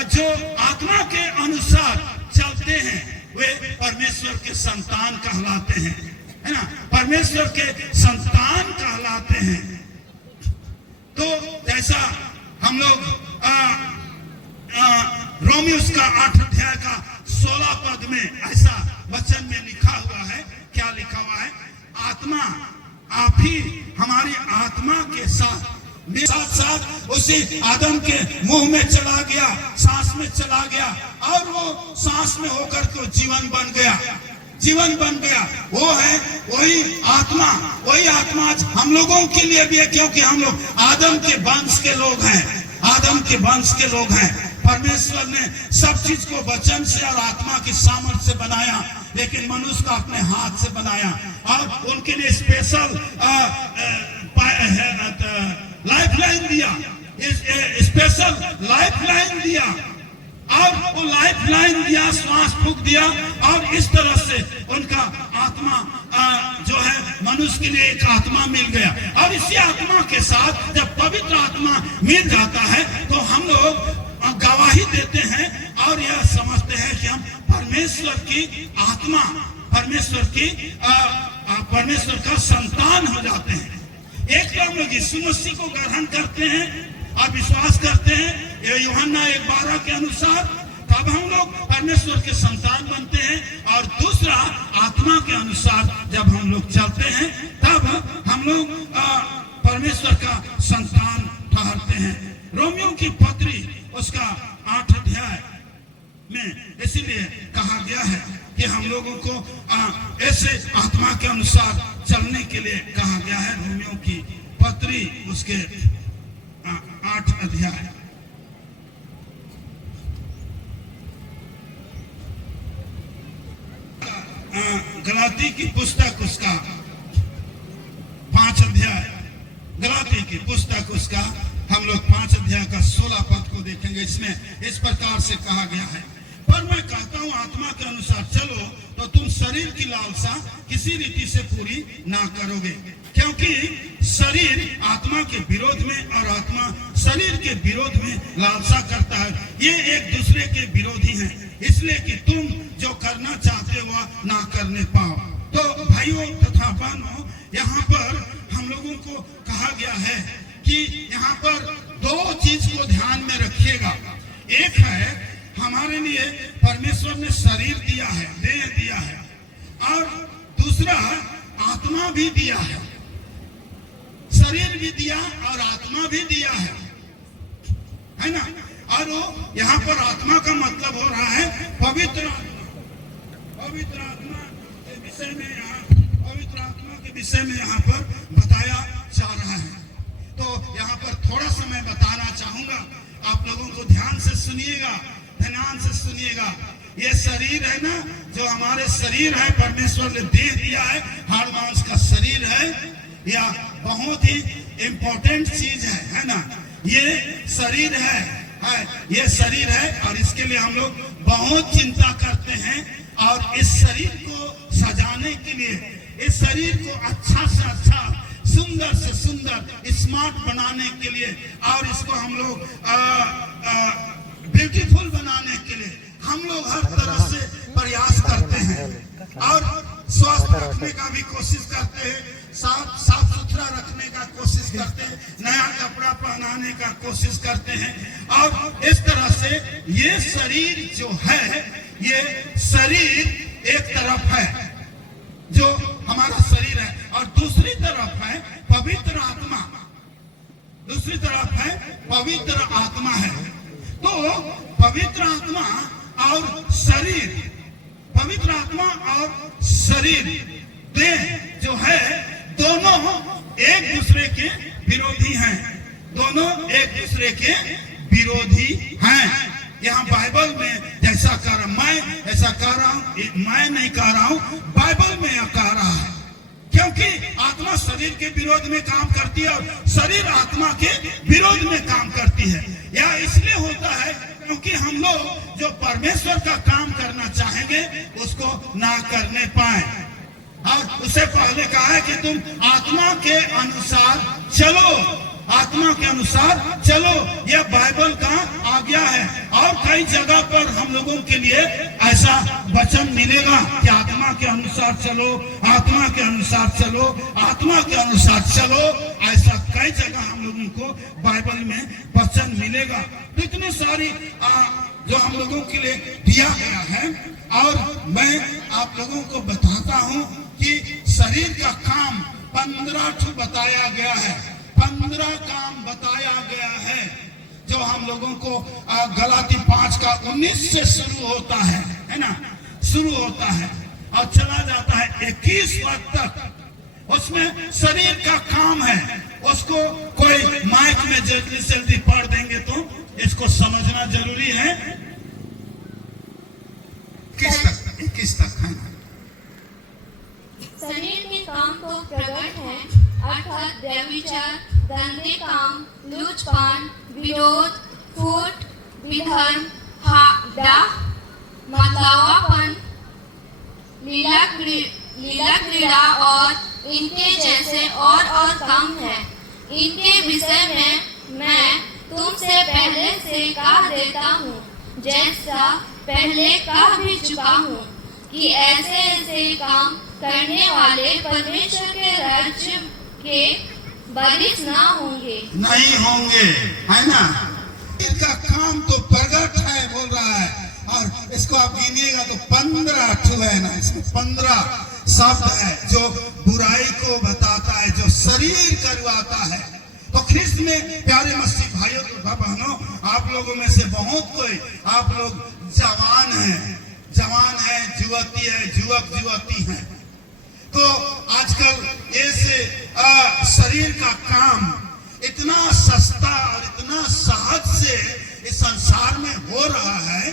जो आत्मा के अनुसार चलते हैं वे परमेश्वर के संतान कहलाते हैं, है ना? परमेश्वर के संतान कहलाते हैं। तो जैसा हम लोग रोमियोस का 8 अध्याय का 16 पद में ऐसा वचन में लिखा हुआ है, क्या लिखा हुआ है? आत्मा, आप ही हमारी आत्मा के साथ साथ उसी आदम के मुंह में चला गया, सांस में चला गया, और वो सांस में होकर के जीवन बन गया। वो है वही आत्मा आज हम लोगों के लिए भी है, क्योंकि हम लोग आदम के वंश के लोग हैं। परमेश्वर ने सब चीज को वचन से और आत्मा की सामर्थ्य से बनाया, लेकिन मनुष्य को अपने हाथ से बनाया, और उनके लिए स्पेशल लाइफलाइन दिया, स्पेशल लाइफलाइन दिया, और वो लाइफलाइन दिया, श्वास फूंक दिया, और इस तरह से उनका आत्मा जो है मनुष्य के लिए एक आत्मा मिल गया। और इसी आत्मा के साथ जब पवित्र आत्मा मिल जाता है तो हम लोग गवाही देते हैं और यह समझते हैं कि हम परमेश्वर की आत्मा, परमेश्वर का संतान हो जाते हैं। एक तो हम लोग यीशु मसीह को ग्रहण करते हैं और विश्वास करते हैं यूहन्ना 1:12 के अनुसार, तब हम लोग परमेश्वर के संतान बनते हैं। और दूसरा, आत्मा के अनुसार जब हम लोग चलते हैं तब हम लोग परमेश्वर का संतान ठहरते हैं। रोमियो की पत्री उसका 8 अध्याय में इसीलिए कहा गया है कि हम लोगों को ऐसे आत्मा के अनुसार चलने के लिए कहा गया है। रोमियो की पत्री उसके 8 अध्याय गलाती की पुस्तक उसका 5 अध्याय, गलाती की पुस्तक उसका हम लोग 5 अध्याय का 16 पद को देखेंगे। इसमें इस प्रकार से कहा गया है, पर मैं कहता हूँ आत्मा के अनुसार चलो तो तुम शरीर की लालसा किसी रीति से पूरी ना करोगे, क्योंकि शरीर आत्मा के विरोध में और आत्मा शरीर के विरोध में लालसा करता है। ये एक दूसरे के विरोधी हैं, इसलिए कि तुम जो करना चाहते हो ना करने पाओ। तो भाइयों तथा बहनों, यहाँ पर हम लोगों को कहा गया है कि यहाँ पर 2 चीज को ध्यान में रखिएगा। एक है हमारे लिए परमेश्वर ने शरीर दिया है, देह दिया है, और दूसरा आत्मा भी दिया है। शरीर भी दिया और आत्मा भी दिया है ना? और वो यहाँ पर आत्मा का मतलब हो रहा है पवित्र आत्मा के विषय में, यहाँ पवित्र आत्मा के विषय में यहाँ पर बताया जा रहा है। तो लोगों को ध्यान से सुनिएगा, ध्यान से सुनिएगा। ये शरीर है ना, जो हमारे शरीर है, परमेश्वर ने दे दिया है, हाड़ मांस का शरीर है, या बहुत ही इम्पोर्टेंट चीज है ना। ये शरीर है, ये शरीर है, और इसके लिए हम लोग बहुत चिंता करते हैं। और इस शरीर को सजाने के लिए, इस शरीर को अच्छा से अच्छा, सुंदर से सुंदर, स्मार्ट बनाने के लिए, और इसको हम लोग ब्यूटीफुल बनाने के लिए हम लोग हर तरह से प्रयास करते हैं, और स्वस्थ रखने का भी कोशिश करते हैं, साफ सुथरा रखने का कोशिश करते हैं, नया कपड़ा पहनाने का कोशिश करते हैं। और इस तरह से ये शरीर जो है, ये शरीर एक तरफ है जो हमारा शरीर है, और दूसरी तरफ है पवित्र आत्मा, दूसरी तरफ है पवित्र आत्मा है। तो पवित्र आत्मा और शरीर, पवित्र आत्मा और शरीर, देह जो है, दोनों एक दूसरे के विरोधी हैं, दोनों एक दूसरे के विरोधी हैं। यहाँ बाइबल में जैसा कह रहा, मैं ऐसा कह रहा हूँ, मैं नहीं कह रहा हूँ, बाइबल में यह कह रहा है। क्योंकि आत्मा शरीर के विरोध में काम करती है, और शरीर आत्मा के विरोध में काम करती है। यह इसलिए होता है क्योंकि हम लोग जो परमेश्वर का काम करना चाहेंगे उसको ना करने पाए। और उससे पहले कहा है कि तुम आत्मा के अनुसार चलो, आत्मा के अनुसार चलो, यह बाइबल का आज्ञा है। और कई जगह पर हम लोगों के लिए ऐसा वचन मिलेगा कि आत्मा के अनुसार चलो, आत्मा के अनुसार चलो, आत्मा के अनुसार चलो, ऐसा कई जगह हम लोगों को बाइबल में वचन मिलेगा। तो इतनी सारी जो हम लोगों के लिए दिया गया है। और मैं आप लोगों को बताता हूँ कि शरीर का काम 15 बताया गया है, 15 काम बताया गया है, जो हम लोगों को गलाती 5:19 से शुरू होता है ना, शुरू होता है और चला जाता है 21 पद तक। उसमें शरीर का काम है, उसको कोई माइक में जल्दी जल्दी पढ़ देंगे तो इसको समझना जरूरी है। किस तक है? शरीर में काम तो प्रकट है, अर्थात व्यभिचार, गंदे काम, लूचपान, विरोध, फूट, विधर्म, डाह, मतलावापन, लीला क्रीड़ा और इनके जैसे और काम है। इनके विषय में मैं तुमसे पहले से कह देता हूँ, जैसा पहले कह भी चुका हूँ, कि ऐसे काम करने वाले परमेश्वर के राज्य के वारिस ना होंगे, नहीं होंगे, है ना। इनका काम तो प्रगट है बोल रहा है, और इसको आप गिनिएगा तो 15 है ना, इसमें 15 शब्द है जो बुराई को बताता है, जो शरीर करवाता है। तो ख्रिस्त में प्यारे मसीह भाइयों बहनों, आप लोगों में से बहुत कोई, आप लोग जवान है, युवती है, युवती है। तो आजकल ऐसे शरीर का काम इतना सस्ता और इतना सहज से इस संसार में हो रहा है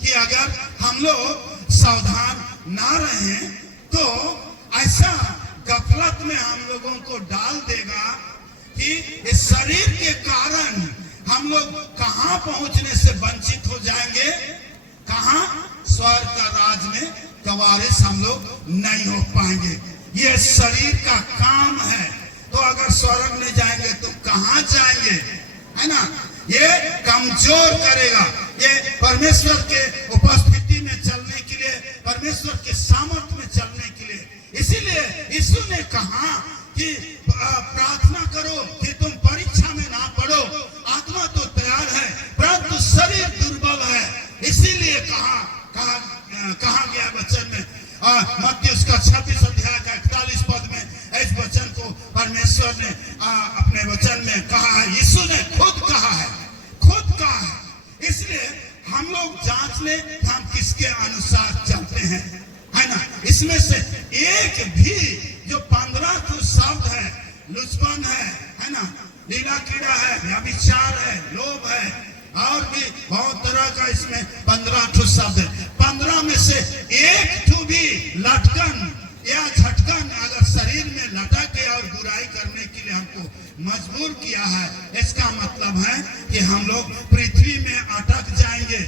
कि अगर हम लोग सावधान ना रहें तो ऐसा गफलत में हम लोगों को डाल देगा कि इस शरीर के कारण हम लोग कहां पहुंचने से वंचित हो जाएंगे, कहां स्वर्ग का राज में कवारिस हम लोग नहीं हो पाएंगे। ये शरीर का काम है, तो अगर स्वर्ग में जाएंगे तो कहां जाएंगे, है ना। ये कमजोर करेगा, ये परमेश्वर के उपस्थिति में चलने के लिए, परमेश्वर के सामर्थ्य में चलने के लिए। इसीलिए यीशु ने कहा कि प्रार्थना करो कि तुम परीक्षा में ना पड़ो। आत्मा तो तैयार है परंतु शरीर दुर्बल है। इसीलिए कहा गया वचन में, मत्ती उसका 26 अध्याय का 41 पद में इस वचन को परमेश्वर ने अपने वचन में कहा है, यीशु ने खुद कहा है। इसलिए हम लोग जांच ले हम किसके अनुसार चलते हैं, है ना। इसमें से एक भी जो 15 शब्द है, लुचपन है ना, लीला क्रीड़ा है, व्यभिचार है, लोभ है, और भी बहुत तरह का इसमें 15 ठो शब्द है। 15 में से एक ठो भी लटकन या झटकन अगर शरीर में लटक के और बुराई करने के लिए हमको मजबूर किया है, इसका मतलब है कि हम लोग पृथ्वी में अटक जाएंगे,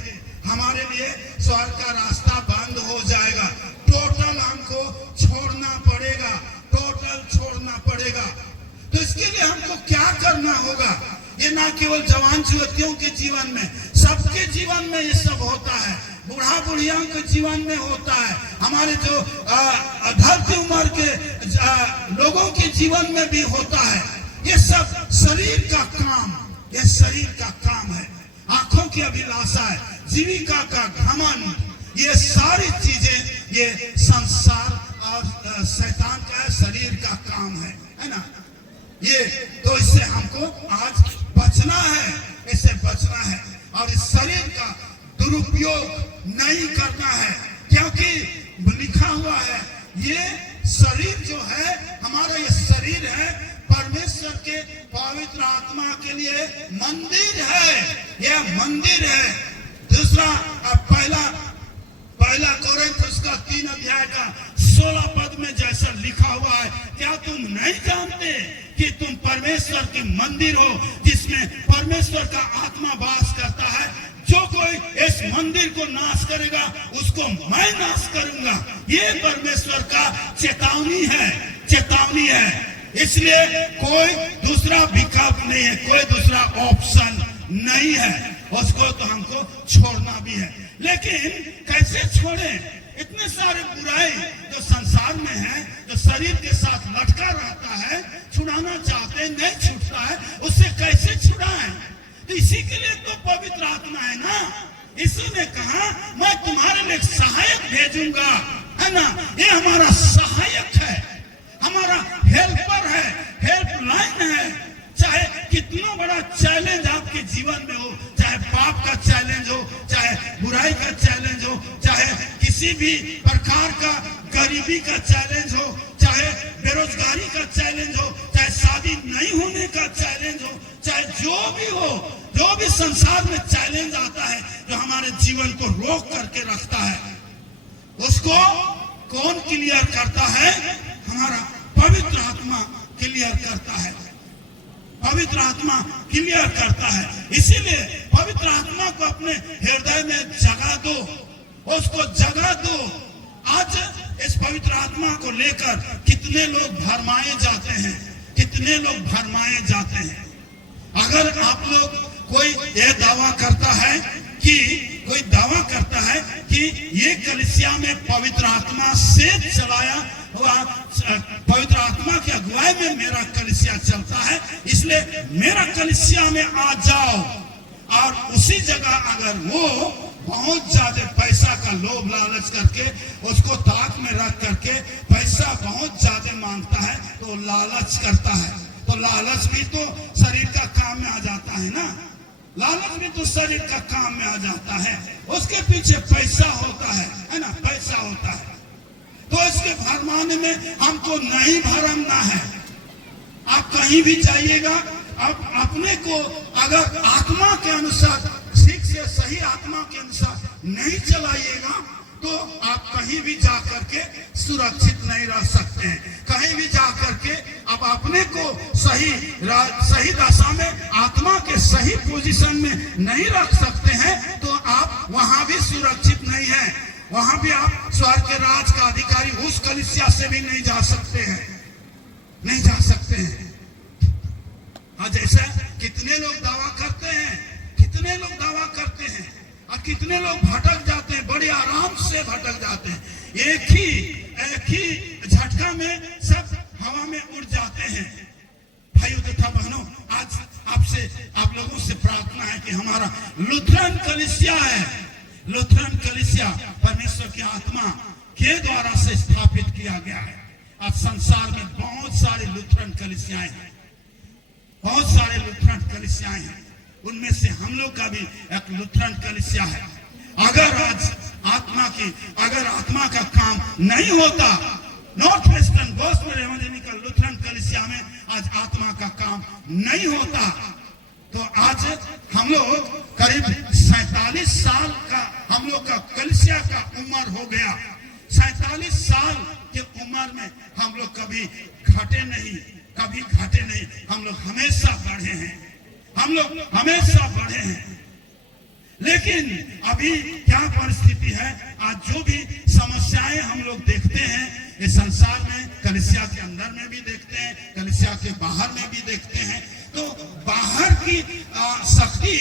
हमारे लिए स्वर्ग का रास्ता बंद हो जाएगा। टोटल हमको छोड़ना पड़ेगा, टोटल छोड़ना पड़ेगा। तो इसके लिए हमको क्या करना होगा? ये ना केवल जवान युवतियों के जीवन में, सबके जीवन में ये सब होता है, बूढ़ा बुढ़िया के जीवन में होता है, हमारे जो धरती उम्र के लोगों के जीवन में भी होता है। ये सब शरीर का काम, ये शरीर का काम है। आंखों की अभिलाषा है, जीविका का घमंड, ये सारी चीजें ये संसार और शैतान का शरीर का काम है ना? ये तो इससे हमको आज बचना है, इससे बचना है और इस शरीर का दुरुपयोग नहीं करना है, क्योंकि लिखा हुआ है ये शरीर जो है हमारा, ये शरीर है परमेश्वर के पवित्र आत्मा के लिए मंदिर है, यह मंदिर है। दूसरा पहला कोरिन्थियों का 3 अध्याय का 16 पद में जैसा लिखा हुआ है, क्या तुम नहीं जानते कि तुम परमेश्वर के मंदिर हो जिसमें परमेश्वर का आत्मा वास करता है? जो कोई इस मंदिर को नाश करेगा उसको मैं नाश करूंगा। ये परमेश्वर का चेतावनी है, चेतावनी है। इसलिए कोई दूसरा विकल्प नहीं है, कोई दूसरा ऑप्शन नहीं है, उसको तो हमको छोड़ना भी है। लेकिन कैसे छोड़ें? इतने सारे बुराई जो संसार में है, जो शरीर के साथ लटका रहता है, छुड़ाना चाहते हैं, नहीं छूटता है, उससे कैसे छुड़ाएं? तो इसी के लिए तो पवित्र आत्मा है ना। यीशु ने कहा मैं तुम्हारे लिए सहायक भेजूंगा, है ना? ये हमारा सहायक है, हमारा हेल्पर है, हेल्पलाइन है। चाहे कितना बड़ा चैलेंज आपके जीवन में हो, चाहे पाप का चैलेंज हो, चाहे बुराई का चैलेंज हो, चाहे किसी भी प्रकार का गरीबी का चैलेंज हो, चाहे बेरोजगारी का चैलेंज हो, चाहे शादी नहीं होने का चैलेंज हो, चाहे जो भी हो, जो भी संसार में चैलेंज आता है जो हमारे जीवन को रोक करके रखता है, उसको कौन क्लियर करता है? हमारा पवित्र आत्मा क्लियर करता है, पवित्र आत्मा क्लियर करता है। इसीलिए पवित्र आत्मा को अपने हृदय में जगा दो, उसको जगा दो। आज इस पवित्र आत्मा को लेकर कितने लोग भरमाए जाते हैं, कितने लोग भरमाए जाते हैं। अगर आप लोग कोई ये दावा करता है कि ये कलीसिया में पवित्र आत्मा से चलाया हुआ, पवित्र आत्मा की अगुवाई में मेरा कलीसिया चलता है, इसलिए मेरा कलीसिया में आ जाओ। और उसी जगह अगर वो बहुत ज्यादा पैसा का लोभ लालच करके उसको ताक में रख करके पैसा बहुत ज्यादा मांगता है तो लालच करता है, तो लालच भी तो शरीर का काम में आ जाता है ना, लालच भी तो शरीर का काम में आ जाता है। उसके पीछे पैसा होता है ना, पैसा होता है। तो इसके भरमाने में हमको नहीं भरमना है। आप कहीं भी जाइएगा, आप अपने को अगर आत्मा के अनुसार, ठीक से सही आत्मा के अनुसार नहीं चलाइएगा तो आप कहीं भी जा करके सुरक्षित नहीं रह सकते हैं। कहीं भी जा करके आप अपने को सही दशा में, आत्मा के सही पोजीशन में नहीं रख सकते हैं, तो आप वहां भी सुरक्षित नहीं है। वहां भी आप स्वर्ग के राज का अधिकारी उस कलीसिया से भी नहीं जा सकते हैं, नहीं जा सकते हैं। हाँ, जैसे कितने लोग दावा करते हैं, कितने लोग दावा करते हैं और कितने लोग भटक जाते हैं, बड़े आराम से भटक जाते हैं। एक ही झटका में सब हवा में उड़ जाते हैं। भाइयों तथा बहनों, आज आपसे, आप लोगों से प्रार्थना है कि हमारा लुथरन कलीसिया है, लुथरन कलीसिया परमेश्वर की आत्मा के द्वारा से स्थापित किया गया है। आज संसार में बहुत सारे लुथरन कलीसियाएं हैं, बहुत सारे लुथरन कलीसियाएं हैं। उनमें से हम लोग का भी एक लुथरन कलीसिया है। अगर आज आत्मा का काम नहीं होता, north western gospel evangelical Lutheran कलीसिया में आज आत्मा का काम नहीं होता, तो आज हम लोग करीब 47 साल का हम लोग का कलिसिया का उम्र हो गया। 47 साल के उम्र में हम लोग कभी घटे नहीं, हम लोग हमेशा बढ़े हैं, हम लोग हमेशा बढ़े हैं। लेकिन अभी क्या परिस्थिति है, आज जो भी समस्याएं हम लोग देखते हैं इस संसार में, कलिसिया के अंदर में भी देखते हैं, कलिसिया के बाहर में भी देखते हैं, तो बाहर की शक्ति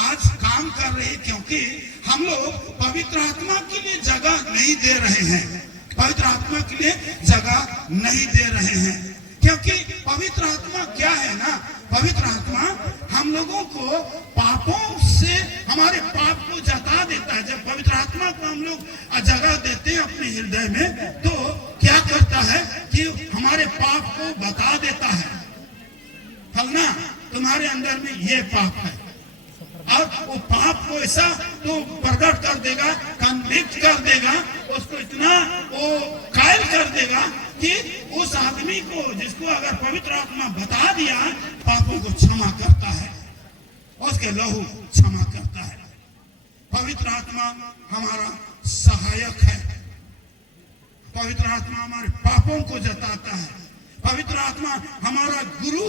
आज काम कर रही, क्योंकि हम लोग पवित्र आत्मा के लिए जगह नहीं दे रहे हैं, पवित्र आत्मा के लिए जगह नहीं दे रहे हैं। क्योंकि पवित्र आत्मा क्या है ना, पवित्र आत्मा हम लोगों को पापों से, हमारे पाप को जता देता है। जब पवित्र आत्मा को हम लोग जगह देते हैं अपने हृदय में, तो क्या करता है कि हमारे पाप को बता देता है, फलना तुम्हारे अंदर में ये पाप है, और वो पाप को ऐसा तो प्रकट कर देगा, कन्विक्ट कर देगा, उसको इतना वो कायल कर देगा कि उस आदमी को, जिसको अगर पवित्र आत्मा बता दिया, पापों को क्षमा करता है, उसके लहू क्षमा करता है। पवित्र आत्मा हमारा सहायक है, पवित्र आत्मा हमारे पापों को जताता है, पवित्र आत्मा हमारा गुरु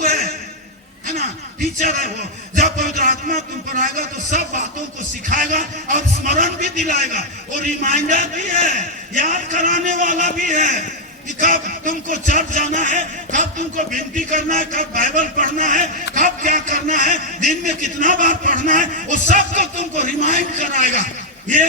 है ना, टीचर है वो। जब पवित्र आत्मा तुम पर आएगा तो सब बातों को सिखाएगा और स्मरण भी दिलाएगा, और रिमाइंडर भी है, याद कराने वाला भी है कि कब तुमको चर्च जाना है, कब तुमको विनती करना है, कब बाइबल पढ़ना है, कब क्या करना है, दिन में कितना बार पढ़ना है, वो सब को तुमको रिमाइंड कराएगा। ये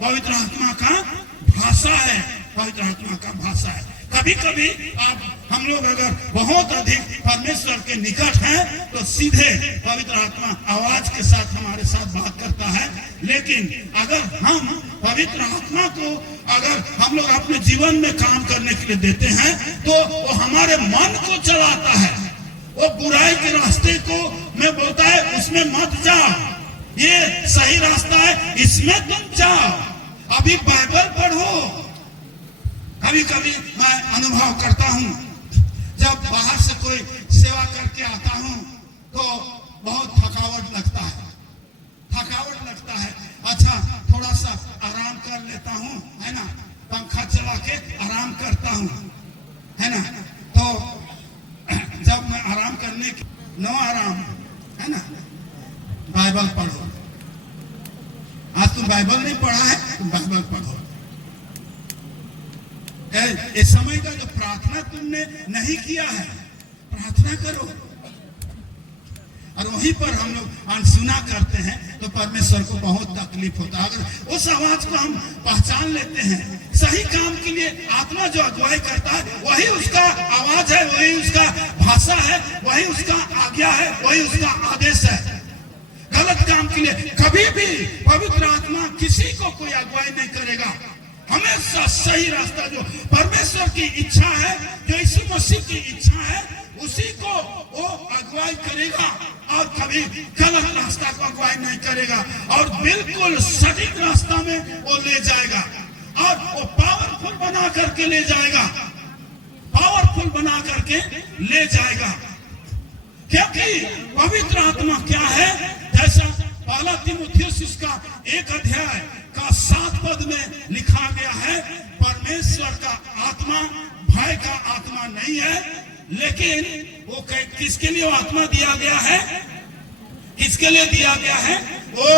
पवित्र आत्मा का भाषा है, पवित्र आत्मा का भाषा है। कभी कभी आप हम लोग अगर बहुत अधिक परमेश्वर के निकट हैं तो सीधे पवित्र आत्मा आवाज के साथ हमारे साथ बात करता है। लेकिन अगर हम पवित्र आत्मा को अगर हम लोग अपने जीवन में काम करने के लिए देते हैं तो वो हमारे मन को चलाता है, वो बुराई के रास्ते को में बोलता है उसमें मत जाओ, ये सही रास्ता है, इसमें तुम जाओ, अभी बाइबल पढ़ो। कभी कभी मैं अनुभव करता हूँ, जब बाहर से कोई सेवा करके आता हूँ तो बहुत थकावट लगता है, अच्छा थोड़ा सा आराम कर लेता हूँ, है ना, पंखा चला के आराम करता हूँ, है ना। तो जब मैं आराम करने की नो आराम, है ना, बाइबल पढ़ो। आज तुम बाइबल नहीं पढ़ा है, तुम बाइबल पढ़ो। इस समय का जो प्रार्थना तुमने नहीं किया है, प्रार्थना करो। और वहीं पर हम लोग अनसुना करते हैं तो परमेश्वर को बहुत तकलीफ होता है। अगर उस आवाज को हम पहचान लेते हैं, सही काम के लिए आत्मा जो अगुवाई करता है वही उसका आवाज है, वही उसका भाषा है, वही उसका आज्ञा है, वही उसका आदेश है। गलत काम के लिए कभी भी पवित्र आत्मा किसी को कोई अगुवाई नहीं करेगा। हमेशा सही रास्ता जो परमेश्वर की इच्छा है, जो यीशु मसीह की इच्छा है, उसी को वो अगुवाई करेगा और कभी गलत रास्ता को अगुवाई नहीं करेगा, और बिल्कुल सटीक रास्ता में वो ले जाएगा और वो पावरफुल बना करके ले जाएगा, पावरफुल बना करके ले जाएगा। क्योंकि पवित्र आत्मा क्या है, जैसा पहला तीमुथियुस इसका 1 अध्याय का 7 पद में लिखा गया है, परमेश्वर का आत्मा भय का आत्मा नहीं है, लेकिन वो किसके लिए वो आत्मा दिया गया है, किसके लिए दिया गया है, वो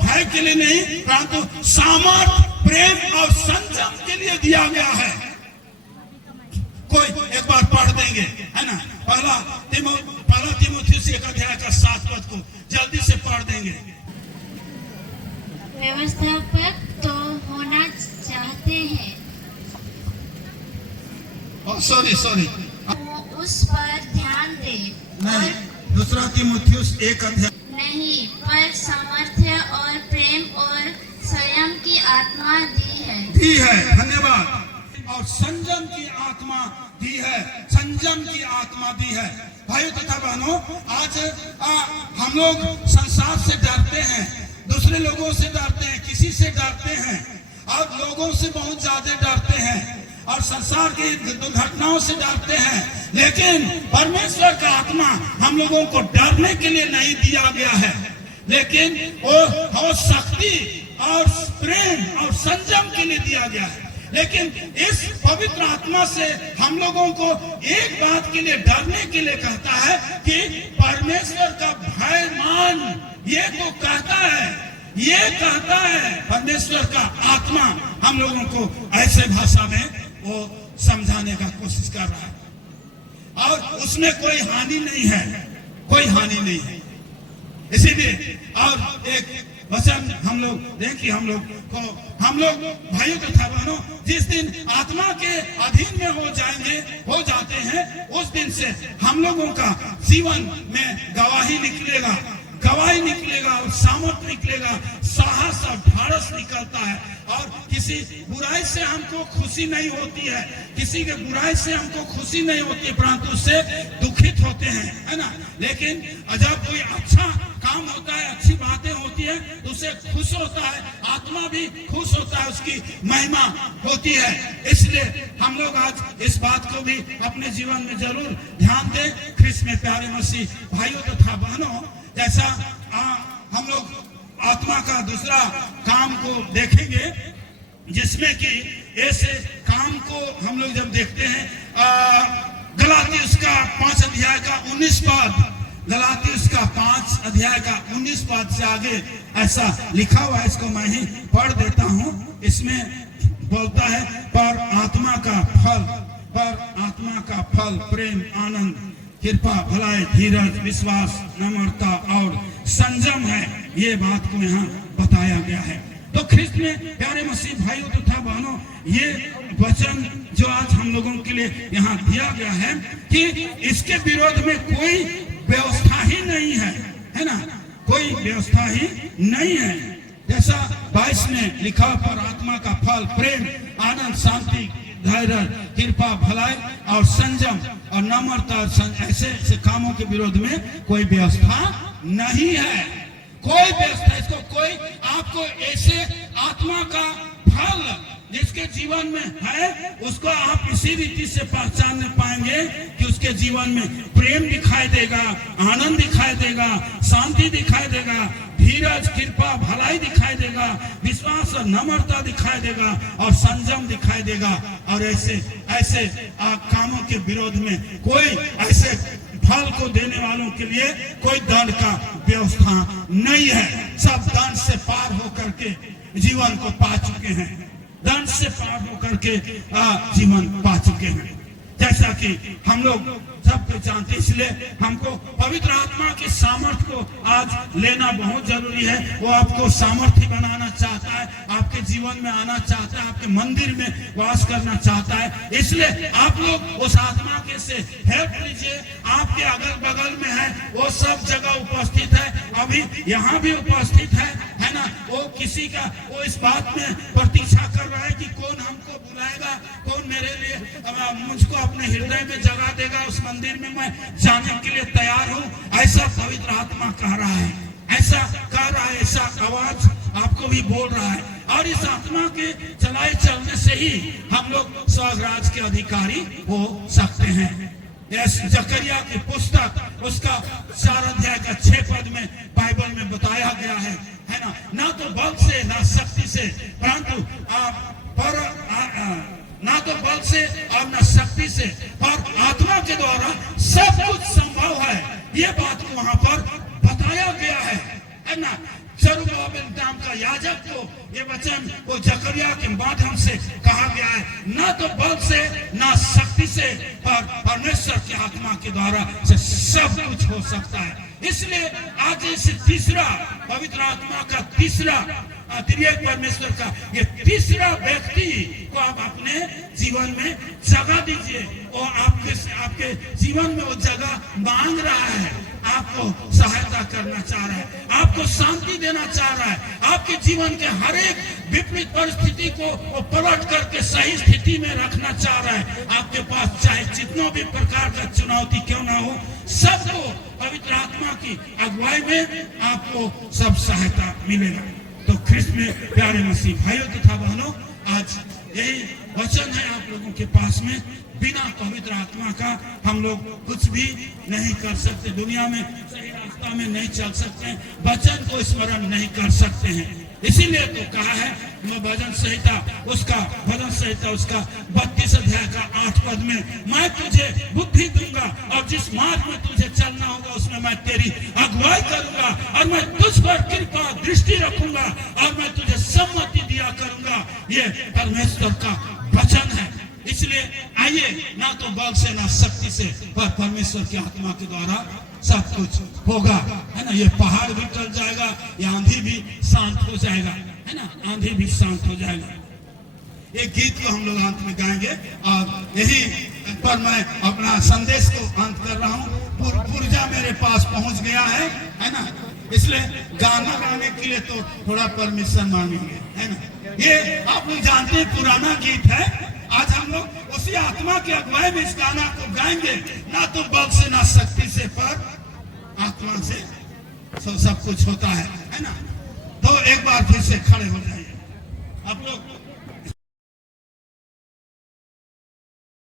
भय के लिए नहीं परंतु सामर्थ, प्रेम और संयम के लिए दिया गया है। कोई एक बार पढ़ देंगे, है ना, पहला तीमुथियुस 1 अध्याय का 7 पद को जल्दी से पढ़ देंगे। व्यवस्थापक तो होना चाहते हैं, सॉरी उस पर ध्यान दे, नहीं, दूसरा तीमुथियुस 1 अध्याय नहीं, पर सामर्थ्य और प्रेम और संयम की आत्मा दी है। धन्यवाद। और संयम की आत्मा दी है, संयम की आत्मा दी है। भाइयों तथा बहनों, आज हम लोग संसार से डरते हैं, दूसरे लोगों से डरते हैं, किसी से डरते हैं, और लोगों से बहुत ज्यादा डरते हैं। और संसार की दुर्घटनाओं से डरते हैं, लेकिन परमेश्वर का आत्मा हम लोगों को डरने के लिए नहीं दिया गया है, लेकिन वो शक्ति और प्रेम और संयम के लिए दिया गया है। लेकिन इस पवित्र आत्मा से हम लोगों को एक बात के लिए डरने के लिए कहता है कि परमेश्वर का भय मान, ये तो कहता है, ये कहता है परमेश्वर का आत्मा हम लोगों को ऐसे भाषा में वो समझाने का कोशिश कर रहा है, और उसमें कोई हानि नहीं है, कोई हानि नहीं है। इसीलिए और एक वचन हम लोग देखिए, हम लोग भाइयों तथा बहनों, जिस दिन आत्मा के अधीन में हो जाते हैं, उस दिन से हम लोगों का जीवन में गवाही निकलेगा और सामर्थ निकलेगा, साहस और ढाढ़स निकलता है। और किसी बुराई से हमको खुशी नहीं होती है, किसी के बुराई से हमको खुशी नहीं होती है, परंतु उससे दुखित होते हैं, है ना। लेकिन जब कोई अच्छा काम होता है, अच्छी बातें होती है, तो उसे खुश होता है, आत्मा भी खुश होता है, उसकी महिमा होती है। इसलिए हम लोग आज इस बात को भी अपने जीवन में जरूर ध्यान दें। ख्रिस्त में प्यारे मसीह भाइयों तथा बहनों, जैसा हम लोग आत्मा का दूसरा काम को देखेंगे, जिसमें कि ऐसे काम को हम लोग जब देखते हैं, गलाती उसका 5 अध्याय का 19 पद, गलाती उसका 5 अध्याय का 19 पद से आगे ऐसा लिखा हुआ है, इसको मैं ही पढ़ देता हूँ। इसमें बोलता है, पर आत्मा का फल प्रेम, आनंद, कृपा, भलाई, धीरज, विश्वास, नम्रता और संयम है। ये बात को यहाँ बताया गया है। तो ख्रिस्त में प्यारे मसीह भाइयों तथा बहनों, ये वचन जो आज हम लोगों के लिए यहाँ दिया गया है कि इसके विरोध में कोई व्यवस्था ही नहीं है ना, कोई व्यवस्था ही नहीं है। जैसा 22 में लिखा, पर आत्मा का फल प्रेम, आनंद, शांति, धैर्य, कृपा, भलाई और संयम और नम्रता, ऐसे कामों के विरोध में कोई व्यवस्था नहीं है, कोई व्यवस्था। इसको कोई आपको ऐसे आत्मा का फल जिसके जीवन में है, उसको आप इसी रीति से पहचान पाएंगे कि उसके जीवन में प्रेम दिखाई देगा, आनंद दिखाई देगा, शांति दिखाई देगा, धीरज, कृपा, भलाई दिखाई देगा, विश्वास और नम्रता दिखाई देगा और संयम दिखाई देगा। और ऐसे कामों के विरोध में कोई ऐसे फल को देने वालों के लिए कोई दंड का व्यवस्था नहीं है। सब दंड से पार होकर के जीवन को पा चुके हैं, दंड से पार होकर के जीवन पा चुके हैं, जैसा कि हम लोग सबको जानते। इसलिए हमको पवित्र आत्मा के सामर्थ्य को आज लेना बहुत जरूरी है। वो आपको सामर्थ्य बनाना चाहता है, आपके जीवन में आना चाहता है, आपके मंदिर में वास करना चाहता है। इसलिए आप लोग उस आत्मा के से हेल्प लीजिए। आपके अगल बगल में है, वो सब जगह उपस्थित है, अभी यहाँ भी उपस्थित है ना। वो किसी का वो इस बात में प्रतीक्षा कर रहा है कि कौन हमको बुलाएगा, कौन मेरे लिए मुझको अपने हृदय में जगह देगा, उस मंदिर में मैं जाने के लिए तैयार हूँ। ऐसा पवित्र आत्मा कह रहा है, ऐसा कह रहा है, ऐसा आवाज आपको भी बोल रहा है। और इस आत्मा के चलाए चलने से ही हम लोग स्वर्ग राज के अधिकारी हो सकते हैं। जकरिया की पुस्तक उसका 4 अध्याय का 6 पद में बाइबल में बताया गया है ना। ना तो बल से ना शक्ति से, परंतु ना तो बल से और ना शक्ति से, पर आत्मा के द्वारा सब कुछ संभव है। ये बात को वहां पर बताया गया है ना। जरुब्बाबेल नाम का याजक को ये वचन वो जकरिया के माध्यम से कहा गया है, ना तो बल से ना शक्ति से, पर परमेश्वर की आत्मा के द्वारा से सब कुछ हो सकता है। इसलिए आज इस तीसरा पवित्र आत्मा का तीसरा त्रिएक परमेश्वर का ये तीसरा व्यक्ति को आप अपने जीवन में जगह दीजिए। और आपके जीवन में वो जगह मांग रहा है, आपको सहायता करना चाह रहा है, आपको शांति देना चाह रहा है, आपके जीवन के हर एक विपरीत परिस्थिति को वो पलट करके सही स्थिति में रखना चाह रहा है। आपके पास चाहे जितना भी प्रकार का चुनौती क्यों ना हो, सबको पवित्र आत्मा की अगुवाई में आपको सब सहायता मिलेगा। तो ख्रिस्त में प्यारे मसीह भाइयों तथा बहनों, आज यही वचन है आप लोगों के पास में। बिना पवित्र आत्मा का हम लोग कुछ भी नहीं कर सकते, दुनिया में सही रास्ता में नहीं चल सकते, वचन को स्मरण नहीं कर सकते हैं। इसीलिए तो कहा है भजन संहिता उसका 32 अध्याय का 8 पद में, मैं तुझे बुद्धि दूंगा और जिस मार्ग में तुझे चलना होगा उसमें मैं तेरी अगुवाई करूंगा, और मैं तुझ पर कृपा दृष्टि रखूंगा, और मैं तुझे सम्मति दिया करूंगा। ये परमेश्वर का वचन है। इसलिए आइए, ना तो बल से ना शक्ति से, पर परमेश्वर की आत्मा के द्वारा सब कुछ होगा, है ना। ये पहाड़ भी टल जाएगा, ये आंधी भी शांत हो जाएगा, है ना, आंधी भी शांत हो जाएगा। एक गीत को हम लोग अंत में गाएंगे, और यही पर मैं अपना संदेश को अंत कर रहा हूँ। पुर्जा मेरे पास पहुंच गया है ना। इसलिए गाना गाने के लिए तो थोड़ा परमिशन मांगेंगे, है ना। ये आप लोग जानते हैं, पुराना गीत है। आज हम लोग उसी आत्मा की अगुवाई में इस गाना को गाएंगे, ना तो बल से ना शक्ति से, पर आत्मा से सब कुछ होता है ना। तो एक बार फिर से खड़े हो जाइए आप लोग।